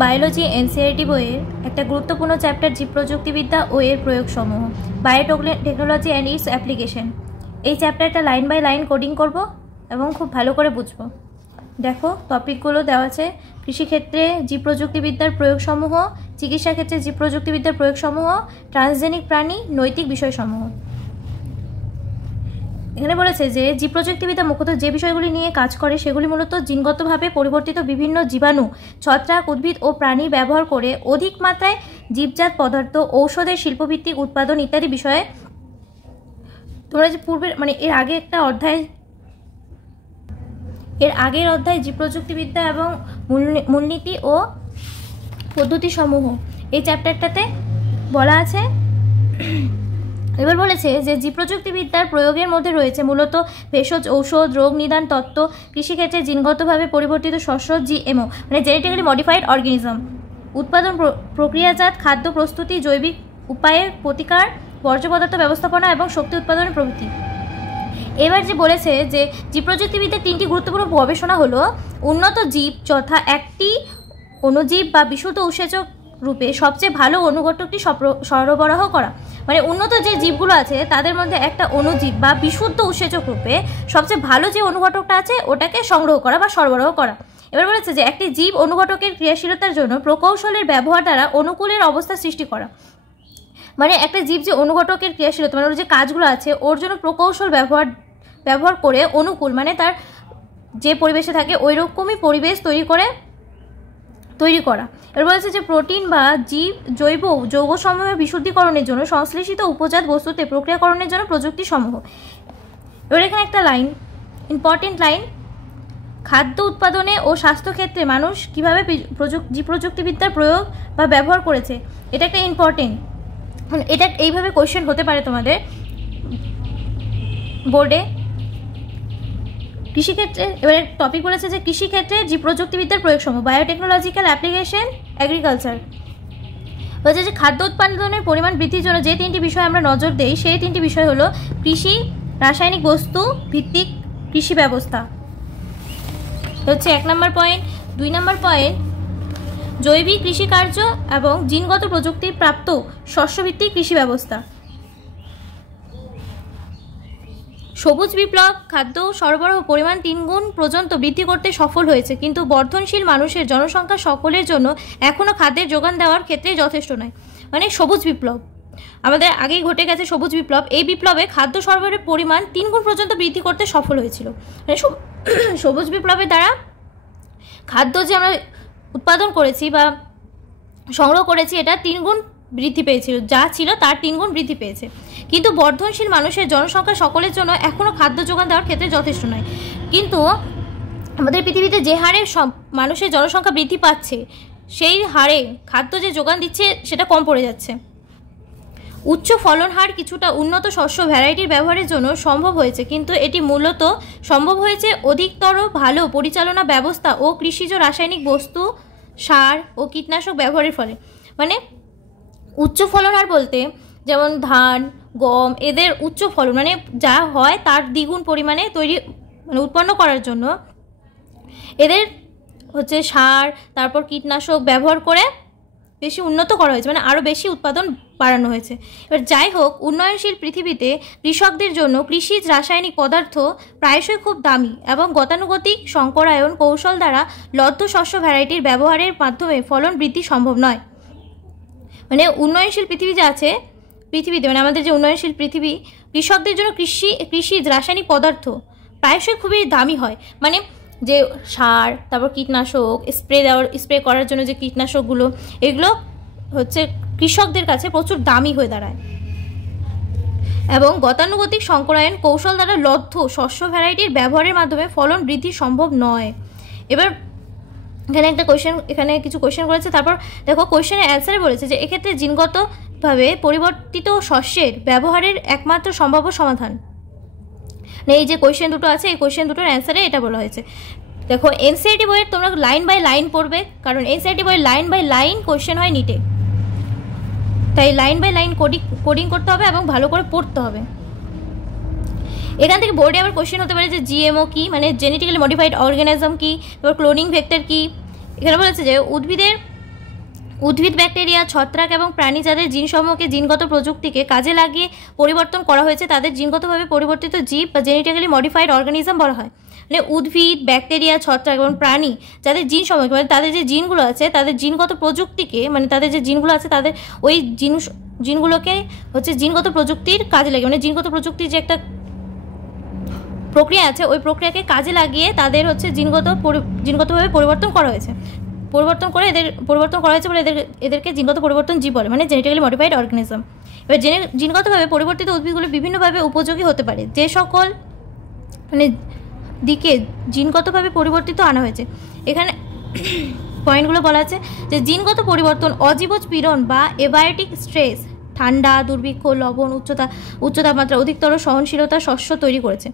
Biology NCERT বইয়ের একটা গুরুত্বপূর্ণ চ্যাপ্টার জীব প্রযুক্তিবিদ্যা ও এর প্রয়োগসমূহ, বায়োটেকনোলজি অ্যান্ড ইটস অ্যাপ্লিকেশন। এই চ্যাপ্টারটা লাইন বাই লাইন কোডিং করব এবং খুব ভালো করে বুঝবো। দেখো টপিকগুলো দেওয়া আছে: কৃষিক্ষেত্রে জীব প্রযুক্তিবিদ্যার প্রয়োগসমূহ, চিকিৎসা ক্ষেত্রে জীব প্রযুক্তিবিদ্যার প্রয়োগসমূহ, ট্রান্সজেনিক প্রাণী, নৈতিক বিষয়সমূহ। এখানে বলেছে যে জীব প্রযুক্তিবিদ্যা মুখ্যত যে বিষয়গুলি নিয়ে কাজ করে সেগুলি মূলত জিনগতভাবে পরিবর্তিত বিভিন্ন জীবাণু, ছত্রাক, উদ্ভিদ ও প্রাণী ব্যবহার করে অধিক মাত্রায় জীবজাত পদার্থ, ঔষধের শিল্পভিত্তিক উৎপাদন ইত্যাদি বিষয়ে। তোমরা যে পূর্বের এর আগের অধ্যায় জীব প্রযুক্তিবিদ্যা এবং মূলনীতি ও পদ্ধতিসমূহ, এই চ্যাপ্টারটাতে বলা আছে। এবার বলেছে যে জীব প্রযুক্তিবিদ্যার প্রয়োগের মধ্যে রয়েছে মূলত ভেষজ ঔষধ, রোগ নিদান তত্ত্ব, কৃষিক্ষেত্রে জিনগতভাবে পরিবর্তিত শস্য জিএমও জেনেটিক্যালি মডিফাইড অর্গানিজম, উৎপাদন প্রক্রিয়াজাত খাদ্য প্রস্তুতি, জৈবিক উপায়ে প্রতিকার, বর্জ্য পদার্থ ব্যবস্থাপনা এবং শক্তি উৎপাদনের প্রভৃতি। এবার যে বলেছে যে জীব প্রযুক্তিবিদ্যার 3টি গুরুত্বপূর্ণ গবেষণা হলো উন্নত জীব, যথা একটি অণুজীব বা বিশুদ্ধ উৎসেচক রূপে সবচেয়ে ভালো অনুঘটকটি সরবরাহ করা। উন্নত যে জীবগুলো আছে তাদের মধ্যে একটা অণুজীব বা বিশুদ্ধ উৎসেচক রূপে সবচেয়ে ভালো যে অনুঘটকটা আছে ওটাকে সংগ্রহ করা বা সরবরাহ করা। এবার বলেছে যে একটি জীব অনুঘটকের ক্রিয়াশীলতার জন্য প্রকৌশলের ব্যবহার দ্বারা অনুকূলের অবস্থা সৃষ্টি করা। একটা জীব যে অনুঘটকের ক্রিয়াশীলতা ওর যে কাজগুলো আছে ওর জন্য প্রকৌশল ব্যবহার করে অনুকূল তার যে পরিবেশে থাকে ওই রকমই পরিবেশ তৈরি করা। এবার বলেছে যে প্রোটিন বা জৈব যৌগসমূহের বিশুদ্ধীকরণের জন্য সংশ্লেষিত উপজাত বস্তুতে প্রক্রিয়াকরণের জন্য প্রযুক্তি সমূহ। এবার এখানে একটা লাইন, ইম্পর্টেন্ট লাইন: খাদ্য উৎপাদনে ও স্বাস্থ্যক্ষেত্রে মানুষ কীভাবে জীব প্রযুক্তিবিদ্যার প্রয়োগ বা ব্যবহার করেছে, এটা একটা ইম্পর্টেন্ট। এটা এইভাবে কোয়েশ্চেন হতে পারে তোমাদের বোর্ডে। কৃষিক্ষেত্রে এবারে টপিক বলেছে যে কৃষিক্ষেত্রে জীব প্রযুক্তিবিদ্যার প্রয়োগসমূহ, বায়োটেকনোলজিক্যাল অ্যাপ্লিকেশন, এগ্রিকালচার। বলছে যে খাদ্য উৎপাদনের পরিমাণ বৃদ্ধির জন্য যে 3টি বিষয় আমরা নজর দেই সেই 3টি বিষয় হলো কৃষি, রাসায়নিক বস্তু ভিত্তিক কৃষি ব্যবস্থা হচ্ছে 1 নম্বর পয়েন্ট। 2 নম্বর পয়েন্ট জৈবিক কৃষিকার্য এবং জিনগত প্রযুক্তির প্রাপ্ত শস্যভিত্তিক কৃষি ব্যবস্থা। সবুজ বিপ্লব খাদ্য সরবরাহ পরিমাণ 3 গুণ পর্যন্ত বৃদ্ধি করতে সফল হয়েছে, কিন্তু বর্ধনশীল মানুষের জনসংখ্যা সকলের জন্য এখনও খাদ্যের যোগান দেওয়ার ক্ষেত্রে যথেষ্ট নয়। সবুজ বিপ্লব আমাদের আগেই ঘটে গেছে সবুজ বিপ্লব। এই বিপ্লবে খাদ্য সরবরাহের পরিমাণ 3 গুণ পর্যন্ত বৃদ্ধি করতে সফল হয়েছিল। সবুজ বিপ্লবের দ্বারা খাদ্য যে আমরা উৎপাদন করেছি বা সংগ্রহ করেছি এটা 3 গুণ বৃদ্ধি পেয়েছিল, যা ছিল তার 3 গুণ বৃদ্ধি পেয়েছে, কিন্তু বর্ধনশীল মানুষের জনসংখ্যা সকলের জন্য এখনও খাদ্য যোগান দেওয়ার ক্ষেত্রে যথেষ্ট নয়। কিন্তু আমাদের পৃথিবীতে যে হারে মানুষের জনসংখ্যা বৃদ্ধি পাচ্ছে সেই হারে খাদ্য যে যোগান দিচ্ছে সেটা কম পড়ে যাচ্ছে। উচ্চ ফলন হার কিছুটা উন্নত শস্য ভ্যারাইটির ব্যবহারের জন্য সম্ভব হয়েছে, কিন্তু এটি মূলত সম্ভব হয়েছে অধিকতর ভালো পরিচালনা ব্যবস্থা ও কৃষিজ রাসায়নিক বস্তু, সার ও কীটনাশক ব্যবহারের ফলে। উচ্চ ফলন হার বলতে যেমন ধান, গম, এদের উচ্চ ফলন যা হয় তার দ্বিগুণ পরিমাণে উৎপন্ন করার জন্য এদের হচ্ছে সার, তারপর কীটনাশক ব্যবহার করে বেশি উন্নত করা হয়েছে, আরও বেশি উৎপাদন বাড়ানো হয়েছে। এবার যাই হোক, উন্নয়নশীল পৃথিবীতে কৃষকদের জন্য কৃষিজ রাসায়নিক পদার্থ প্রায়শই খুব দামি এবং গতানুগতিক সংকরায়ন কৌশল দ্বারা লব্ধ শস্য ভ্যারাইটির ব্যবহারের মাধ্যমে ফলন বৃদ্ধি সম্ভব নয়। উন্নয়নশীল পৃথিবী যে আছে পৃথিবীতে আমাদের যে উন্নয়নশীল পৃথিবী, কৃষকদের জন্য কৃষিজ রাসায়নিক পদার্থ প্রায়শই খুবই দামি হয়। যে সার, তারপর কীটনাশক, স্প্রে করার জন্য যে কীটনাশকগুলো, এগুলো হচ্ছে কৃষকদের কাছে প্রচুর দামি হয়ে দাঁড়ায় এবং গতানুগতিক সংকরায়ন কৌশল দ্বারা লব্ধ শস্য ভ্যারাইটির ব্যবহারের মাধ্যমে ফলন বৃদ্ধি সম্ভব নয়। এবার এখানে কিছু কোয়েশ্চেন করেছে। তারপর দেখো কোয়েশ্চেনের অ্যান্সারে বলেছে যে এক্ষেত্রে জিনগতভাবে পরিবর্তিত শস্যের ব্যবহারের একমাত্র সম্ভাব্য সমাধান। এই যে কোয়েশ্চেন দুটো আছে এই কোয়েশ্চেন দুটোর অ্যান্সারে এটা বলা হয়েছে। দেখো এনসিইআরটি বইয়ের তোমরা লাইন বাই লাইন পড়বে, কারণ এনসিইআরটি বইয়ের লাইন বাই লাইন কোয়েশ্চেন হয় নিটে, তাই লাইন বাই লাইন কোডিং করতে হবে এবং ভালো করে পড়তে হবে। এখান থেকে বোর্ডে আবার কোয়েশ্চেন হতে পারে যে জিএমও কি, জেনেটিক্যালি মডিফাইড অর্গানিজম কি, তারপর ক্লোনিং ভেক্টর কি। এখানে বলেছে যে উদ্ভিদের উদ্ভিদ, ব্যাকটেরিয়া, ছত্রাক এবং প্রাণী যাদের জিনসমূহকে জিনগত প্রযুক্তিকে কাজে লাগিয়ে পরিবর্তন করা হয়েছে তাদের জিনগতভাবে পরিবর্তিত জীব বা জেনেটিক্যালি মডিফাইড অর্গানিজম বলা হয়। মানে উদ্ভিদ, ব্যাকটেরিয়া, ছত্রাক এবং প্রাণী যাদের জিনসমূহকে মানে তাদের যে জিনগুলো আছে তাদের জিনগত প্রযুক্তিকে মানে তাদের যে জিনগুলো আছে তাদের ওই জিনগুলোকে হচ্ছে জিনগত প্রযুক্তির কাজে লাগে, মানে জিনগত প্রযুক্তির যে একটা প্রক্রিয়া আছে ওই প্রক্রিয়াকে কাজে লাগিয়ে তাদের হচ্ছে জিনগতভাবে পরিবর্তন করা হয়েছে বলে এদেরকে জিনগত পরিবর্তন জীব বলে, মানে জেনেটিক্যালি মডিফাইড অর্গানিজম। এবার জিনগতভাবে পরিবর্তিত উদ্ভিদগুলো বিভিন্নভাবে উপযোগী হতে পারে যে সকল মানে দিকে জিনগতভাবে পরিবর্তিত আনা হয়েছে। এখানে পয়েন্টগুলো বলা আছে যে জিনগত পরিবর্তন অজীবজ পীড়ন বা এবায়োটিক স্ট্রেস, ঠান্ডা, দুর্ভিক্ষ, লবণ, উচ্চ তাপমাত্রা, অধিকতর সহনশীলতা শস্য তৈরি করেছে।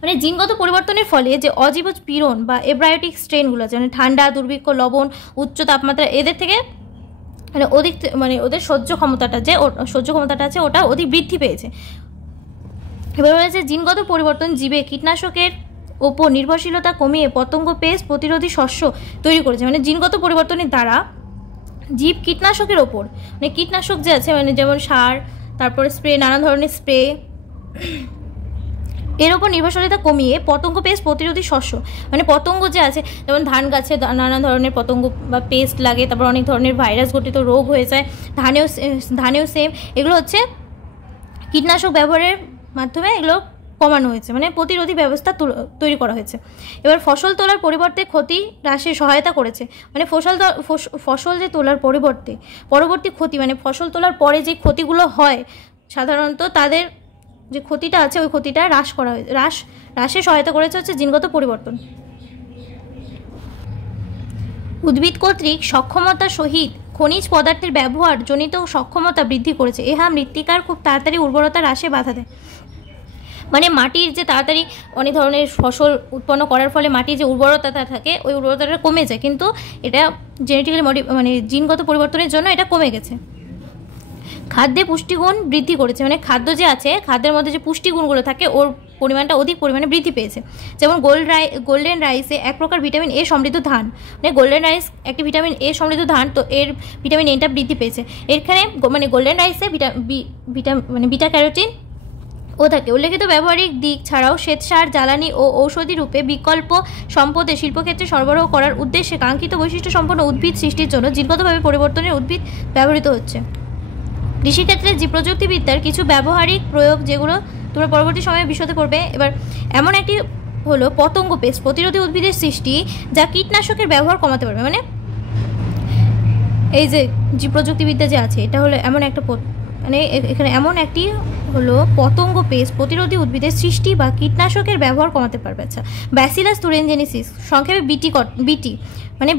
মানে জিনগত পরিবর্তনের ফলে যে অজীবজ পীড়ন বা এবায়োটিক স্ট্রেনগুলো আছে মানে ঠান্ডা, দুর্ভিক্ষ, লবণ, উচ্চ তাপমাত্রা এদের থেকে মানে ওদের সহ্য ক্ষমতাটা আছে ওটা অধিক বৃদ্ধি পেয়েছে। এবার বলেছে জিনগত পরিবর্তন জীবে কীটনাশকের ওপর নির্ভরশীলতা কমিয়ে পতঙ্গ পেস্ট প্রতিরোধী শস্য তৈরি করেছে। মানে জিনগত পরিবর্তনের দ্বারা জীব কীটনাশকের ওপর মানে কীটনাশক যে আছে মানে যেমন সার, তারপরে স্প্রে, নানা ধরনের স্প্রে, এর ওপর নির্ভরশীলতা কমিয়ে পতঙ্গ পেস্ট প্রতিরোধী শস্য মানে পতঙ্গ যে আছে যেমন ধান গাছে নানা ধরনের পতঙ্গ বা পেস্ট লাগে, তারপর অনেক ধরনের ভাইরাস ঘটিত রোগ হয়ে যায়, ধানেও সেম, এগুলো হচ্ছে কীটনাশক ব্যবহারের মাধ্যমে এগুলো কমানো হয়েছে, মানে প্রতিরোধী ব্যবস্থা তৈরি করা হয়েছে। এবার ফসল তোলার পরিবর্তে ক্ষতি হ্রাসে সহায়তা করেছে, মানে ফসল যে তোলার পরবর্তী ক্ষতি মানে ফসল তোলার পরে যে ক্ষতিগুলো হয় সাধারণত তাদের যে ক্ষতিটা আছে ওই ক্ষতিটা হ্রাসে সহায়তা করেছে হচ্ছে জিনগত পরিবর্তন। উদ্ভিদ কর্তৃক সক্ষমতার সহিত খনিজ পদার্থের ব্যবহার জনিত সক্ষমতা বৃদ্ধি করেছে। ইহা মৃত্তিকার খুব তাড়াতাড়ি উর্বরতা হ্রাসে বাধা দেয়। মানে মাটির যে তাড়াতাড়ি অনেক ধরনের ফসল উৎপন্ন করার ফলে মাটির যে উর্বরতাটা থাকে ওই উর্বরতাটা কমে যায়, কিন্তু এটা জেনেটিক্যালি মানে জিনগত পরিবর্তনের জন্য এটা কমে গেছে। খাদ্যে পুষ্টিগুণ বৃদ্ধি করেছে, মানে খাদ্য যে আছে খাদ্যের মধ্যে যে পুষ্টিগুণগুলো থাকে ওর পরিমাণটা অধিক পরিমাণে বৃদ্ধি পেয়েছে। যেমন গোল্ডেন রাইসে এক প্রকার ভিটামিন এ সমৃদ্ধ ধান, মানে গোল্ডেন রাইস একটি ভিটামিন এ সমৃদ্ধ ধান, তো এর ভিটামিন এটা বৃদ্ধি পেয়েছে। এখানে মানে গোল্ডেন রাইসে বিটা ক্যারোটিন ও থাকে। উল্লেখিত ব্যবহারিক দিক ছাড়াও শ্বেতসার, জ্বালানি ও ঔষধি রূপে বিকল্প সম্পদে শিল্পক্ষেত্রে সরবরাহ করার উদ্দেশ্যে কাঙ্ক্ষিত বৈশিষ্ট্য সম্পন্ন উদ্ভিদ সৃষ্টির জন্য জিনগতভাবে পরিবর্তনের উদ্ভিদ ব্যবহৃত হচ্ছে। কৃষিক্ষেত্রে যে প্রযুক্তিবিদ্যার কিছু ব্যবহারিক প্রয়োগ যেগুলো তোমরা পরবর্তী সময়ে বিশদে পড়বে। এবার এমন একটি হলো পতঙ্গ পেস্ট প্রতিরোধী উদ্ভিদের সৃষ্টি যা কীটনাশকের ব্যবহার কমাতে পারবে। মানে এই যে প্রযুক্তিবিদ্যা যে আছে এটা হলো এমন একটা মানে এখানে এমন একটি হলো পতঙ্গ পেস্ট প্রতিরোধী উদ্ভিদের সৃষ্টি বা কীটনাশকের ব্যবহার কমাতে পারবে। আচ্ছা, ব্যাসিলাস থুরেনজেনেসিস সংক্ষেপে বিটি মানে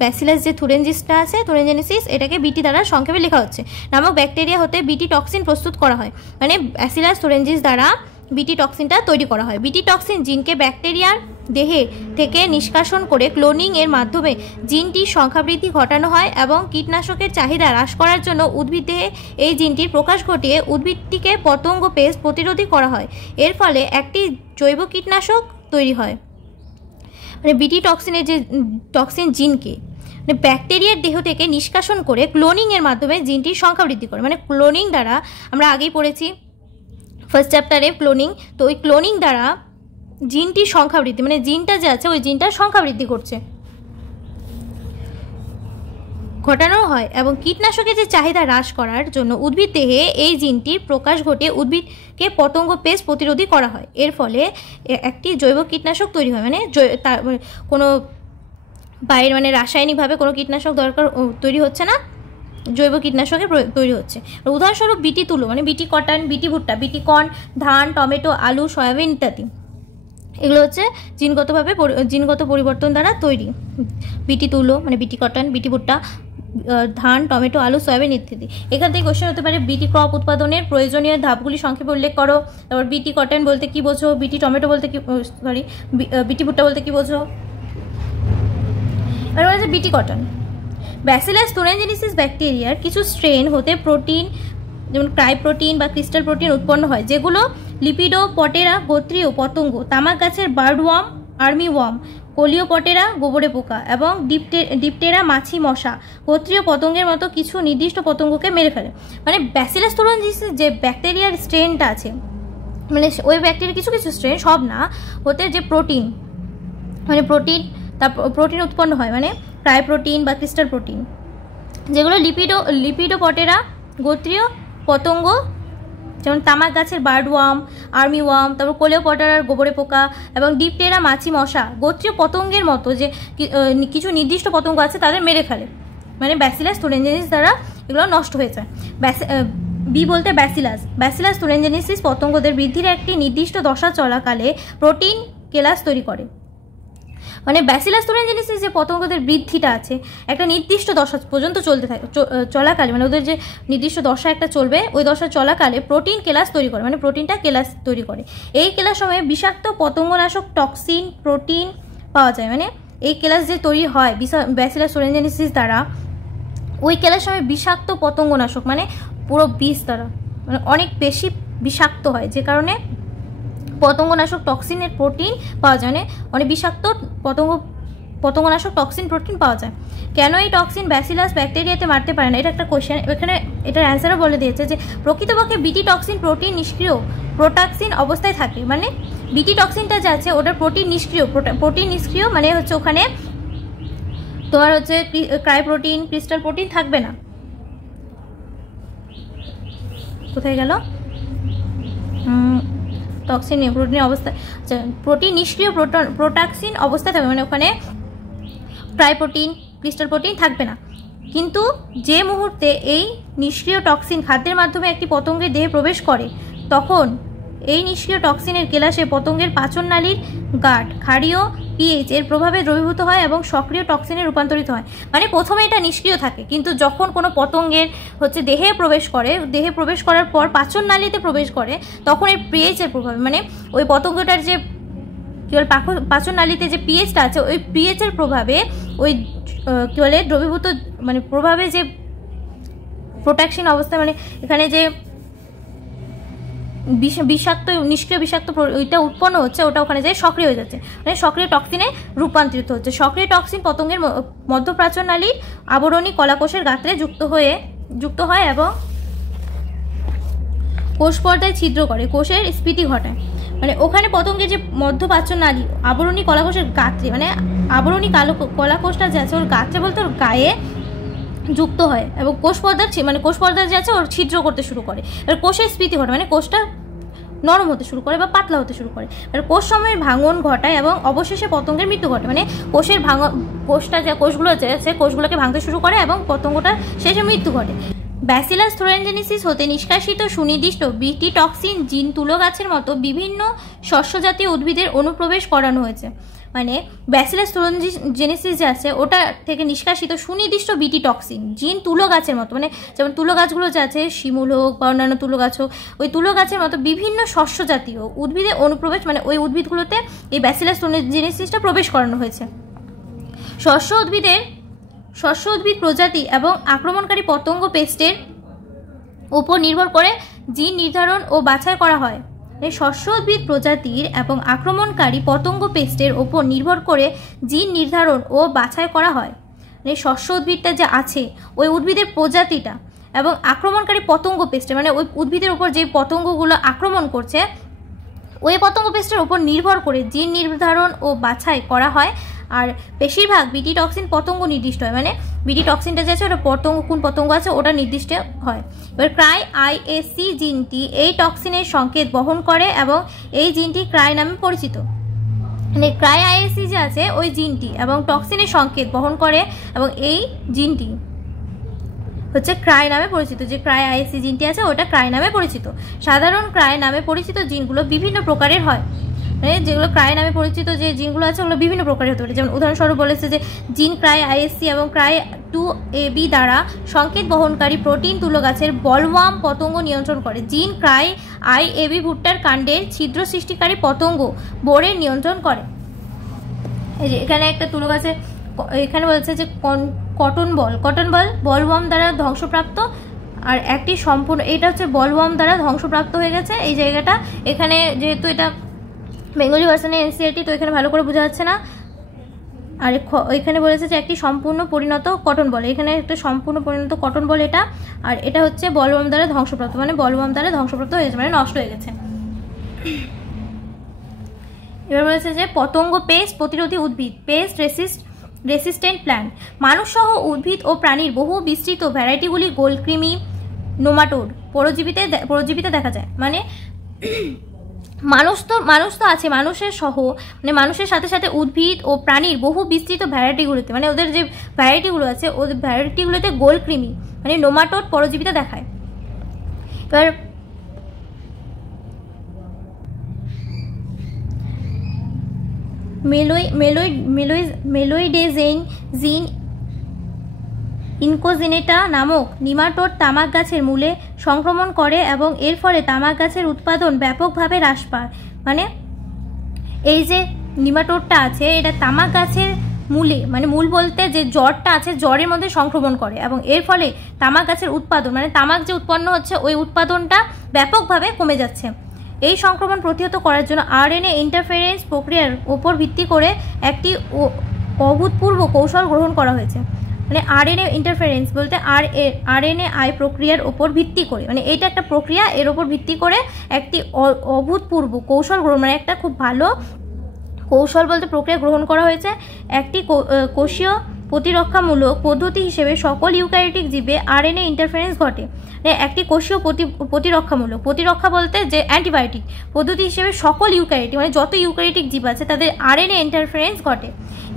ব্যাসিলাস যে থুরেনজেনেসিস এটাকে বিটি দ্বারা সংক্ষেপে লেখা হচ্ছে নামক ব্যাকটেরিয়া হতে বিটি টক্সিন প্রস্তুত করা হয়। মানে ব্যাসিলাস থুরেনজিস দ্বারা বিটি টক্সিনটা তৈরি করা হয়। বিটি টক্সিন জিনকে ব্যাকটেরিয়ার দেহে থেকে নিষ্কাশন করে ক্লোনিং এর মাধ্যমে জিনটির সংখ্যাবৃদ্ধি ঘটানো হয় এবং কীটনাশকের চাহিদা হ্রাস করার জন্য উদ্ভিদ দেহে এই জিনটির প্রকাশ ঘটিয়ে উদ্ভিদটিকে পতঙ্গ পেস্ট প্রতিরোধী করা হয়। এর ফলে একটি জৈব কীটনাশক তৈরি হয়। মানে বিটি টক্সিনের যে টক্সিন জিনকে মানে ব্যাকটেরিয়ার দেহ থেকে নিষ্কাশন করে ক্লোনিং এর মাধ্যমে জিনটির সংখ্যা বৃদ্ধি করে। মানে ক্লোনিং দ্বারা আমরা আগেই পড়েছি ফার্স্ট চ্যাপ্টারে ক্লোনিং, তো ওই ক্লোনিং দ্বারা জিনটির সংখ্যা বৃদ্ধি মানে জিনটা যে আছে ওই জিনটার সংখ্যা বৃদ্ধি ঘটানো হয় এবং কীটনাশকের যে চাহিদা হ্রাস করার জন্য উদ্ভিদ দেহে এই জিনটির প্রকাশ ঘটে উদ্ভিদকে পতঙ্গ পেস্ট প্রতিরোধী করা হয়। এর ফলে একটি জৈব কীটনাশক তৈরি হয়। মানে কোনো বাইরের মানে রাসায়নিকভাবে কোনো কীটনাশক তৈরি হচ্ছে না, জৈব কীটনাশকের তৈরি হচ্ছে। উদাহরণস্বরূপ বিটি তুলো মানে বিটি কটন, বিটি ভুট্টা, বিটি কর্ন, ধান, টমেটো, আলু, সয়াবিন ইত্যাদি এগুলো হচ্ছে জিনগত পরিবর্তন দ্বারা তৈরি। বিটি তুলো মানে বিটি কটন, বিটি ভুট্টা, ধান, টমেটো, আলু, সয়াবিন ইত্যাদি। এখান থেকে কোশ্চেন হতে পারে বিটি ক্রপ উৎপাদনের প্রয়োজনীয় ধাপগুলি সংক্ষেপে উল্লেখ করো। তারপর বিটি কটন বলতে কি বোঝো, বিটি টমেটো বলতে কি বিটি ভুট্টা বলতে কি বোঝো। এবার বলছে বিটি কটন। ব্যাসিলাস থুরেনজেনেসিস ব্যাকটেরিয়ার কিছু স্ট্রেন হতে প্রোটিন যেমন ক্রাইপ্রোটিন বা ক্রিস্টাল প্রোটিন উৎপন্ন হয় যেগুলো লিপিডোপটেরা গোত্রীয় পতঙ্গ, তামাক গাছের বার্ডওয়ার্ম, আর্মি ওয়ার্ম কোলিওপটেরা গোবরে পোকা এবং ডিপটেরা মাছি মশা গোত্রীয় পতঙ্গের মতো কিছু নির্দিষ্ট পতঙ্গকে মেরে ফেলে। মানে ব্যাসিলাস তুরঞ্জিনিসিস যে ব্যাকটেরিয়ার স্ট্রেনটা আছে, মানে ওই ব্যাকটেরিয়ার কিছু কিছু স্ট্রেন, সব না, হতে যে প্রোটিন, মানে প্রোটিন উৎপন্ন হয়, মানে ক্রায়োপ্রোটিন বা ক্রিস্টাল প্রোটিন, যেগুলো লিপিডোপটেরা গোত্রীয় পতঙ্গ, যেমন তামাক গাছের বার্ডওয়ার্ম, আর্মি ওয়ার্ম, তারপর কোলিওপটেরার গোবরে পোকা এবং ডিপটেরা মাছি মশা গোত্রীয় পতঙ্গের মতো যে কিছু নির্দিষ্ট পতঙ্গ আছে তাদের মেরে ফেলে। মানে ব্যাসিলাস তুরেনজেনিসিস দ্বারা এগুলো নষ্ট হয়ে যায়। বি বলতে ব্যাসিলাস তুরেনজেনিসিস পতঙ্গদের বৃদ্ধির একটি নির্দিষ্ট দশা চলাকালে প্রোটিন কেলাস তৈরি করে। মানে ব্যাসিলাস তুরেনজেনিসিস যে পতঙ্গদের বৃদ্ধিটা আছে একটা নির্দিষ্ট দশা পর্যন্ত চলতে থাকে, চলাকালে, মানে ওদের যে নির্দিষ্ট দশা একটা চলবে, ওই দশা চলাকালে প্রোটিন কেলাস তৈরি করে, মানে প্রোটিনটা কেলাস তৈরি করে। এই কেলাস সময়ে বিষাক্ত পতঙ্গনাশক টক্সিন প্রোটিন পাওয়া যায়। মানে এই কেলাস যে তৈরি হয় ব্যাসিলাস তুরেনজেনিসিস দ্বারা, ওই কেলাস সময় বিষাক্ত পতঙ্গনাশক, মানে পুরো বিষ দ্বারা, মানে অনেক বেশি বিষাক্ত হয়, যে কারণে পতঙ্গনাশক টক্সিনের প্রোটিন পাওয়া যায়, মানে অনেক বিষাক্ত পতঙ্গনাশক টক্সিন প্রোটিন পাওয়া যায়। কেন এই টক্সিন ব্যাসিলাস ব্যাকটেরিয়াতে মারতে পারে না, এটা একটা কোয়েশ্চেন। এখানে এটার অ্যান্সারও বলে দিয়েছে যে প্রকৃতপক্ষে বিটি টক্সিন প্রোটিন নিষ্ক্রিয় প্রোটাক্সিন অবস্থায় থাকে। মানে বিটি টক্সিনটা যে আছে ওটার প্রোটিন নিষ্ক্রিয়, মানে হচ্ছে ওখানে তোমার হচ্ছে ক্রায়োপ্রোটিন ক্রিস্টাল প্রোটিন থাকবে না। কোথায় গেল? টক্সিন প্রোটিন অবস্থায়, প্রোটিন নিষ্ক্রিয় প্রোটাক্সিন অবস্থায় থাকবে, মানে ওখানে ক্রায়োপ্রোটিন ক্রিস্টাল প্রোটিন থাকবে না। কিন্তু যে মুহূর্তে এই নিষ্ক্রিয় টক্সিন খাদ্যের মাধ্যমে একটি পতঙ্গের দেহে প্রবেশ করে, তখন এই নিষ্ক্রিয় টক্সিনের কেলাসে পতঙ্গের পাচন নালীর গাঢ় ক্ষারীয় পিএইচ এর প্রভাবে দ্রবীভূত হয় এবং সক্রিয় টক্সিনে রূপান্তরিত হয়। মানে প্রথমে এটা নিষ্ক্রিয় থাকে, কিন্তু যখন কোনো পতঙ্গের হচ্ছে দেহে প্রবেশ করার পর পাচন নালীতে প্রবেশ করে, তখন এর পিএইচ এর প্রভাবে, মানে ওই পতঙ্গটার যে কি বলে পাচন নালীতে যে পিএইচটা আছে, ওই পিএইচ এর প্রভাবে ওই কি বলে দ্রবীভূত, মানে প্রভাবে যে প্রোটাকশন অবস্থা, মানে এখানে যে নিষ্ক্রিয় বিষাক্ত ওইটা উৎপন্ন হচ্ছে, ওটা ওখানে যায় সক্রিয় হয়ে যাচ্ছে, মানে সক্রিয় টক্সিনে রূপান্তরিত হচ্ছে। সক্রিয় টক্সিন পতঙ্গের মধ্যপ্রাচন নালীর আবরণী কলাকোষের গাত্রে যুক্ত হয় এবং কোষ পর্দায় ছিদ্র করে, কোষের স্ফীতি ঘটায়। মানে ওখানে পতঙ্গের যে মধ্যপ্রাচন নালী আবরণী কলাকোষের গাত্রে, মানে আবরণী কলাকোষটা যে আছে ওর গাত্রে বলতে ওর গায়ে যুক্ত হয় এবং কোষ পর্দার যে আছে ওর ছিদ্র করতে শুরু করে। এবার কোষের স্ফীতি ঘটে, মানে কোষটা নরম হতে শুরু করে বা পাতলা হতে শুরু করে। আর কোষ সময়ের ভাঙন ঘটায় এবং অবশেষে পতঙ্গের মৃত্যু ঘটে। মানে কোষগুলোকে ভাঙতে শুরু করে এবং পতঙ্গটার শেষে মৃত্যু ঘটে। ব্যাসিলাস তুরেনজেনিসিস হতে নিষ্কাশিত সুনির্দিষ্ট বিটি টক্সিন জিন তুলো গাছের মতো বিভিন্ন শস্যজাতীয় উদ্ভিদের অনুপ্রবেশ করানো হয়েছে। মানে ব্যাসিলাস তুরেনজেনিসিস যে আছে ওটা থেকে নিষ্কাশিত সুনির্দিষ্ট বিটি টক্সিন জিন তুলো গাছের মতো, মানে যেমন তুলো গাছগুলো যে আছে, শিমুল হোক বা অন্যান্য তুলো গাছ হোক, ওই তুলো গাছের মতো বিভিন্ন শস্য জাতীয় উদ্ভিদের অনুপ্রবেশ, মানে ওই উদ্ভিদগুলোতে এই ব্যাসিলাস তুরেনজেনিসিসটা প্রবেশ করানো হয়েছে। শস্য উদ্ভিদ প্রজাতি এবং আক্রমণকারী পতঙ্গ পেস্টের উপর নির্ভর করে জিন নির্ধারণ ও বাছাই করা হয়। শস্য উদ্ভিদ প্রজাতির এবং আক্রমণকারী পতঙ্গ পেস্টের ওপর নির্ভর করে জিন নির্ধারণ ও বাছাই করা হয়। শস্য উদ্ভিদটা যে আছে ওই উদ্ভিদের প্রজাতিটা এবং আক্রমণকারী পতঙ্গ পেস্টে, মানে ওই উদ্ভিদের উপর যে পতঙ্গগুলো আক্রমণ করছে ওই পতঙ্গ পেস্টের উপর নির্ভর করে জিন নির্ধারণ ও বাছাই করা হয়। আর বেশিরভাগ বিটি টক্সিন পতঙ্গ নির্দিষ্ট হয়, মানে বিটি টক্সিনটা যে আছে ওটা কোন পতঙ্গ আছে ওটা নির্দিষ্ট হয়। এবার ক্রাই-আইএসসি জিনটি এই টক্সিনের সংকেত বহন করে এবং এই জিনটি ক্রাই নামে পরিচিত। মানে ক্রাই-আইএসসি যে আছে ওই জিনটি এবং টক্সিনের সংকেত বহন করে এবং এই জিনটি হচ্ছে ক্রাই নামে পরিচিত। যে ক্রাই-আইএসসি জিনটি আছে ওটা ক্রাই নামে পরিচিত। সাধারণ ক্রাই নামে পরিচিত জিনগুলো বিভিন্ন প্রকারের হয়, মানে যেগুলো ক্রাই নামে পরিচিত যে জিনগুলো আছে ওগুলো বিভিন্ন প্রকারের হতে পারে। যেমন উদাহরণস্বরূপ বলেছে যে জিন ক্রাই-আইএসসি এবং ক্রাই-2AB দ্বারা সংকেত বহনকারী প্রোটিন তুলো গাছের বলওয়ার্ম পতঙ্গ নিয়ন্ত্রণ করে। জিন ক্রাই-আইএবি ভুট্টার কাণ্ডের ছিদ্র সৃষ্টিকারী পতঙ্গ বোরের নিয়ন্ত্রণ করে। এই যে এখানে একটা তুলো গাছের, এখানে বলছে যে কটন বল বলওয়ার্ম দ্বারা ধ্বংসপ্রাপ্ত, আর একটি সম্পূর্ণ, এটা হচ্ছে বলওয়ার্ম দ্বারা ধ্বংসপ্রাপ্ত হয়ে গেছে এই জায়গাটা। এখানে যেহেতু এটা বেঙ্গলি ভার্সনে এনসিআরটি, তো এখানে ভালো করে বোঝা যাচ্ছে না, আর এখানে বলেছে যে একটি সম্পূর্ণ পরিণত কটন বল, এখানে একটা সম্পূর্ণ পরিণত কটন বল এটা, আর এটা হচ্ছে বলবম দ্বারা ধ্বংসপ্রাপ্ত, মানে বলবম দ্বারা ধ্বংসপ্রাপ্ত হয়ে গেছে, মানে নষ্ট হয়ে গেছে। এবার বলেছে যে পতঙ্গ পেস্ট প্রতিরোধী উদ্ভিদ, পেস্ট রেসিস্টেন্ট প্ল্যান্ট। মানুষ সহ উদ্ভিদ ও প্রাণীর বহু বিস্তৃত ভ্যারাইটিগুলি গোলকৃমি, নোমাটোড পরজীবীতে দেখা যায়। মানে মানুষ তো আছে, মানুষের সহ মানে মানুষের সাথে সাথে উদ্ভিদ ও প্রাণীর বহু বিস্তৃত ভ্যারাইটিগুলোতে, মানে ওদের যে ভ্যারাইটিগুলো আছে ওদের ভ্যারাইটিগুলোতে গোলকৃমি মানে নোমাটোড পরজীবীতে দেখায়। এবার মেলোইডেজেইন জিন ইনকোজিনেটা নামক নিমাটোড তামাক গাছের মূলে সংক্রমণ করে এবং এর ফলে তামাক গাছের উৎপাদন ব্যাপকভাবে হ্রাস পায়। মানে এই যে নিমাটোডটা আছে এটা তামাক গাছের মূলে, মানে মূল বলতে যে জ্বরটা আছে জ্বরের মধ্যে সংক্রমণ করে এবং এর ফলে তামাক গাছের উৎপাদন মানে তামাক যে উৎপন্ন হচ্ছে ওই উৎপাদনটা ব্যাপকভাবে কমে যাচ্ছে। এই সংক্রমণ প্রতিহত করার জন্য আরএনএ ইন্টারফারেন্স প্রক্রিয়ার উপর ভিত্তি করে একটি অভূতপূর্ব কৌশল গ্রহণ করা হয়েছে। মানে আরএনএ ইন্টারফারেন্স বলতে আরএনএআই প্রক্রিয়ার উপর ভিত্তি করে, মানে এটা একটা প্রক্রিয়া, এর উপর ভিত্তি করে একটি অভূতপূর্ব কৌশল গ্রহণ, মানে একটা খুব ভালো কৌশল বলতে প্রক্রিয়া গ্রহণ করা হয়েছে। একটি কোষীয় প্রতিরক্ষামূলক পদ্ধতি হিসেবে সকল ইউক্যারিওটিক জীবে আরএনএ ইন্টারফারেন্স ঘটে। একটি কোষীয় প্রতিরক্ষা বলতে যে অ্যান্টিবায়োটিক পদ্ধতি হিসেবে সকল ইউক্যারিওটিক মানে যত ইউক্যারিওটিক জীব আছে তাদের আরএনএ ইন্টারফারেন্স ঘটে।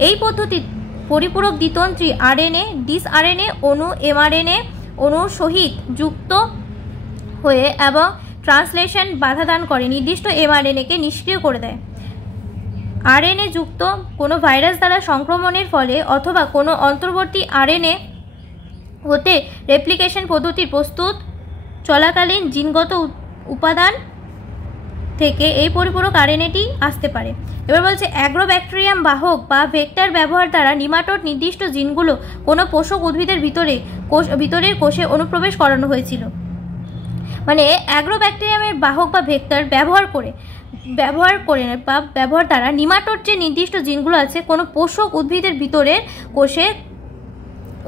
এই পদ্ধতি পরিপূরক দ্বিতন্ত্রী আরএনএ ডিসআরএনএ অণু এমআরএনএ অণুর সহিত যুক্ত হয়ে এবং ট্রান্সলেশন বাধা দান করে নির্দিষ্ট এমআরএনএকে নিষ্ক্রিয় করে দেয়। আরএনএ যুক্ত কোনো ভাইরাস দ্বারা সংক্রমণের ফলে অথবা কোনো অন্তর্বর্তী আরএনএ হতে রেপ্লিকেশন পদ্ধতির প্রস্তুত চলাকালীন জিনগত উপাদান থেকে এই পরিপূরক আরএনএটি আসতে পারে। এবার বলছে অ্যাগ্রোব্যাকটেরিয়াম বাহক বা ভেক্টর ব্যবহার দ্বারা নিমাটোড নির্দিষ্ট জিনগুলো কোনো পোষক উদ্ভিদের ভিতরের কোষে অনুপ্রবেশ করানো হয়েছিল। মানে অ্যাগ্রোব্যাকটেরিয়ামের বাহক বা ভেক্টর ব্যবহার দ্বারা নিমাটোড যে নির্দিষ্ট জিনগুলো আছে কোনো পোষক উদ্ভিদের ভিতরের কোষে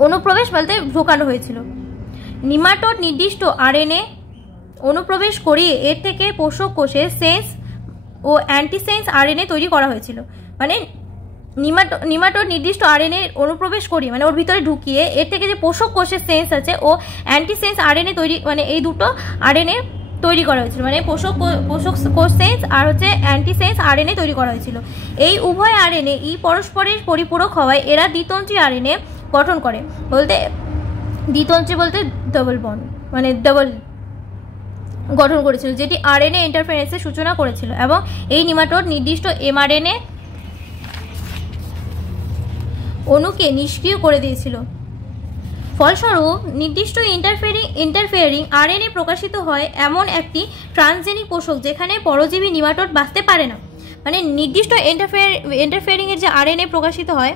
অনুপ্রবেশ বলতে ঢোকানো হয়েছিল। নিমাটোড নির্দিষ্ট আরএনএ অনুপ্রবেশ করিয়ে এর থেকে পোষক কোষে সেন্স ও অ্যান্টিসেন্স আরএনএ তৈরি করা হয়েছিল। মানে নিমাটোড নির্দিষ্ট আরএনএ অনুপ্রবেশ করিয়ে মানে ওর ভিতরে ঢুকিয়ে এর থেকে যে পোষক কোষের সেন্স আছে ও অ্যান্টিসেন্স আরএনএ তৈরি মানে এই দুটো আরএনএ তৈরি করা হয়েছিল। মানে পোষক কোষ সেন্স আর হচ্ছে অ্যান্টিসেন্স আরএনএ তৈরি করা হয়েছিল। এই উভয় আরএনএ পরস্পরের পরিপূরক হওয়ায় এরা দ্বিতন্ত্রী আরএনএ গঠন করে। বলতে দ্বিতন্ত্রী বলতে ডাবল বন্ড মানে ডাবল গঠন করেছিল, যেটি আরএনএ ইন্টারফারেন্সের সূচনা করেছিল এবং এই নিমাটোড নির্দিষ্ট এমআরএনএ অণুকে নিষ্ক্রিয় করে দিয়েছিল। ফলস্বরূপ নির্দিষ্ট ইন্টারফেয়ারিং আরএনএ প্রকাশিত হয় এমন একটি ট্রান্সজেনিক পোষক যেখানে পরজীবী নিমাটোড বাঁচতে পারে না। মানে নির্দিষ্ট ইন্টারফেয়ারিংয়ের যে আরএনএ প্রকাশিত হয়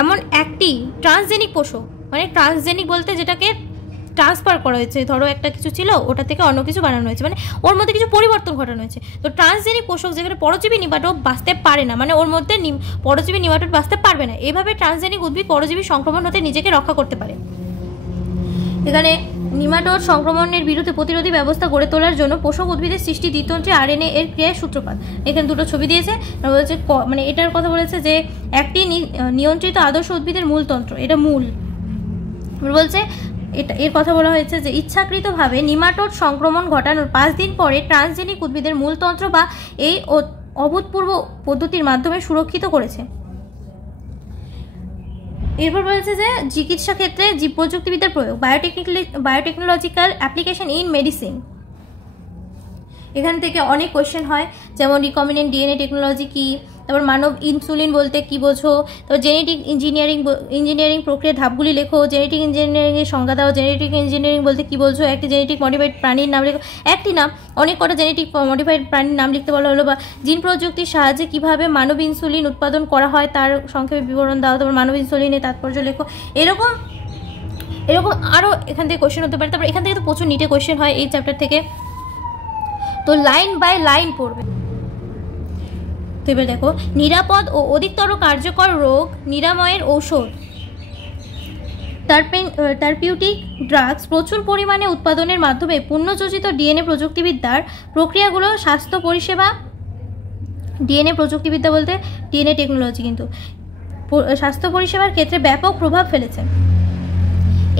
এমন একটি ট্রান্সজেনিক পোষক, মানে ট্রান্সজেনিক বলতে যেটাকে ট্রান্সফার করা হয়েছে, ধরো একটা কিছু ছিল ওটা থেকে অন্য কিছু বানানো হয়েছে, মানে ওর মধ্যে কিছু পরিবর্তন ঘটানো হয়েছে। তো ট্রান্সজেনিক পোষক যেখানে পরজীবী নিমাটোড বাঁচতে পারে না, মানে ওর মধ্যে পরজীবী নিমাটোড বাঁচতে পারবে না, এভাবে ট্রান্সজেনিক উদ্ভিদ পরজীবী সংক্রমণ হতে নিজেকে রক্ষা করতে পারে। এখানে নিমাটোড সংক্রমণের বিরুদ্ধে প্রতিরোধী ব্যবস্থা গড়ে তোলার জন্য পোষক উদ্ভিদের সৃষ্টি দ্বিতন্ত্রী আরএনএ এর ক্রিয়ার সূত্রপাত। এখানে দুটো ছবি দিয়েছে, বলেছে মানে এটার কথা বলেছে যে একটি নিয়ন্ত্রিত আদর্শ উদ্ভিদের মূলতন্ত্র, এটা মূল বলছে। এর কথা বলা হয়েছে যে ইচ্ছাকৃতভাবে নিমাটোড সংক্রমণ ঘটানোর 5 দিন পরে ট্রান্সজেনিক উদ্ভিদের মূলতন্ত্র বা এই অভূতপূর্ব পদ্ধতির মাধ্যমে সুরক্ষিত করেছে। এরপর বলেছে যে চিকিৎসা ক্ষেত্রে জীব প্রযুক্তিবিদ্যার প্রয়োগ, বায়োটেকনোলজিক্যাল অ্যাপ্লিকেশন ইন মেডিসিন। এখান থেকে অনেক কোয়েশ্চেন হয়, যেমন রিকম্বিনেন্ট ডিএনএ টেকনোলজি কি, তারপর মানব ইনসুলিন বলতে কি বোঝো, তারপর জেনেটিক ইঞ্জিনিয়ারিং প্রক্রিয়ার ধাপগুলি লেখো, জেনেটিক ইঞ্জিনিয়ারিংয়ের সংজ্ঞা দাও, জেনেটিক ইঞ্জিনিয়ারিং বলতে কি বোঝো, একটি জেনেটিক মডিফাইড প্রাণীর নাম লেখো, একটি নাম অনেক কটা জেনেটিক মডিফাইড প্রাণীর নাম লিখতে বলা হলো, বা জিন প্রযুক্তির সাহায্যে কিভাবে মানব ইনসুলিন উৎপাদন করা হয় তার সংক্ষেপে বিবরণ দাও, তারপর মানব ইনসুলিনের তাৎপর্য লেখো। এরকম আরও এখান থেকে কোয়েশ্চেন হতে পারে। তারপর এখান থেকে তো প্রচুর নিটে কোয়েশ্চেন হয় এই চ্যাপ্টার থেকে, তো লাইন বাই লাইন পড়বে। তো এবার দেখো, নিরাপদ ও অধিকতর কার্যকর রোগ নিরাময়ের ঔষধ থার্পিউটিক ড্রাগস প্রচুর পরিমাণে উৎপাদনের মাধ্যমে পুনর্যোজিত ডিএনএ প্রযুক্তিবিদ্যার প্রক্রিয়াগুলো স্বাস্থ্য পরিষেবা, ডিএনএ প্রযুক্তিবিদ্যা বলতে ডিএনএ টেকনোলজি, কিন্তু স্বাস্থ্য পরিষেবার ক্ষেত্রে ব্যাপক প্রভাব ফেলেছে।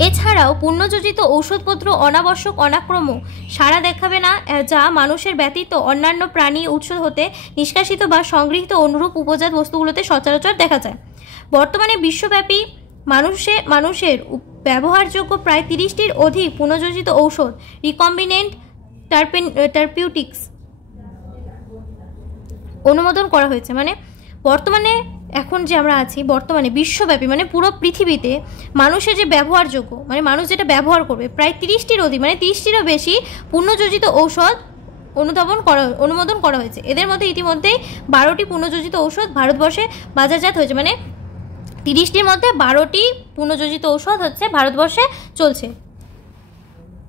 এছাড়াও পুনর্যোজিত ঔষধপত্র অনাবশ্যক অনাক্রম্য সাড়া দেখাবে না, যা মানুষের ব্যতীত অন্যান্য প্রাণী উৎস হতে নিষ্কাশিত বা সংগৃহীত অনুরূপ উপজাত বস্তুগুলোতে সচরাচর দেখা যায়। বর্তমানে বিশ্বব্যাপী মানুষের ব্যবহারযোগ্য প্রায় 30টির অধিক পুনর্যোজিত ঔষধ রিকম্বিনেন্ট থার্পিউটিক্স অনুমোদন করা হয়েছে। মানে বর্তমানে এখন যে আমরা আছি, বর্তমানে বিশ্বব্যাপী মানে পুরো পৃথিবীতে মানুষের যে ব্যবহারযোগ্য, মানে মানুষ যেটা ব্যবহার করবে, প্রায় 30টির অধিক মানে 30টিরও বেশি পুনর্যোজিত ঔষধ অনুমোদন করা হয়েছে। এদের মধ্যে ইতিমধ্যেই 12টি পুনর্যোজিত ঔষধ ভারতবর্ষে বাজারজাত হয়েছে। মানে 30টির মধ্যে 12টি পুনর্যোজিত ঔষধ হচ্ছে ভারতবর্ষে চলছে।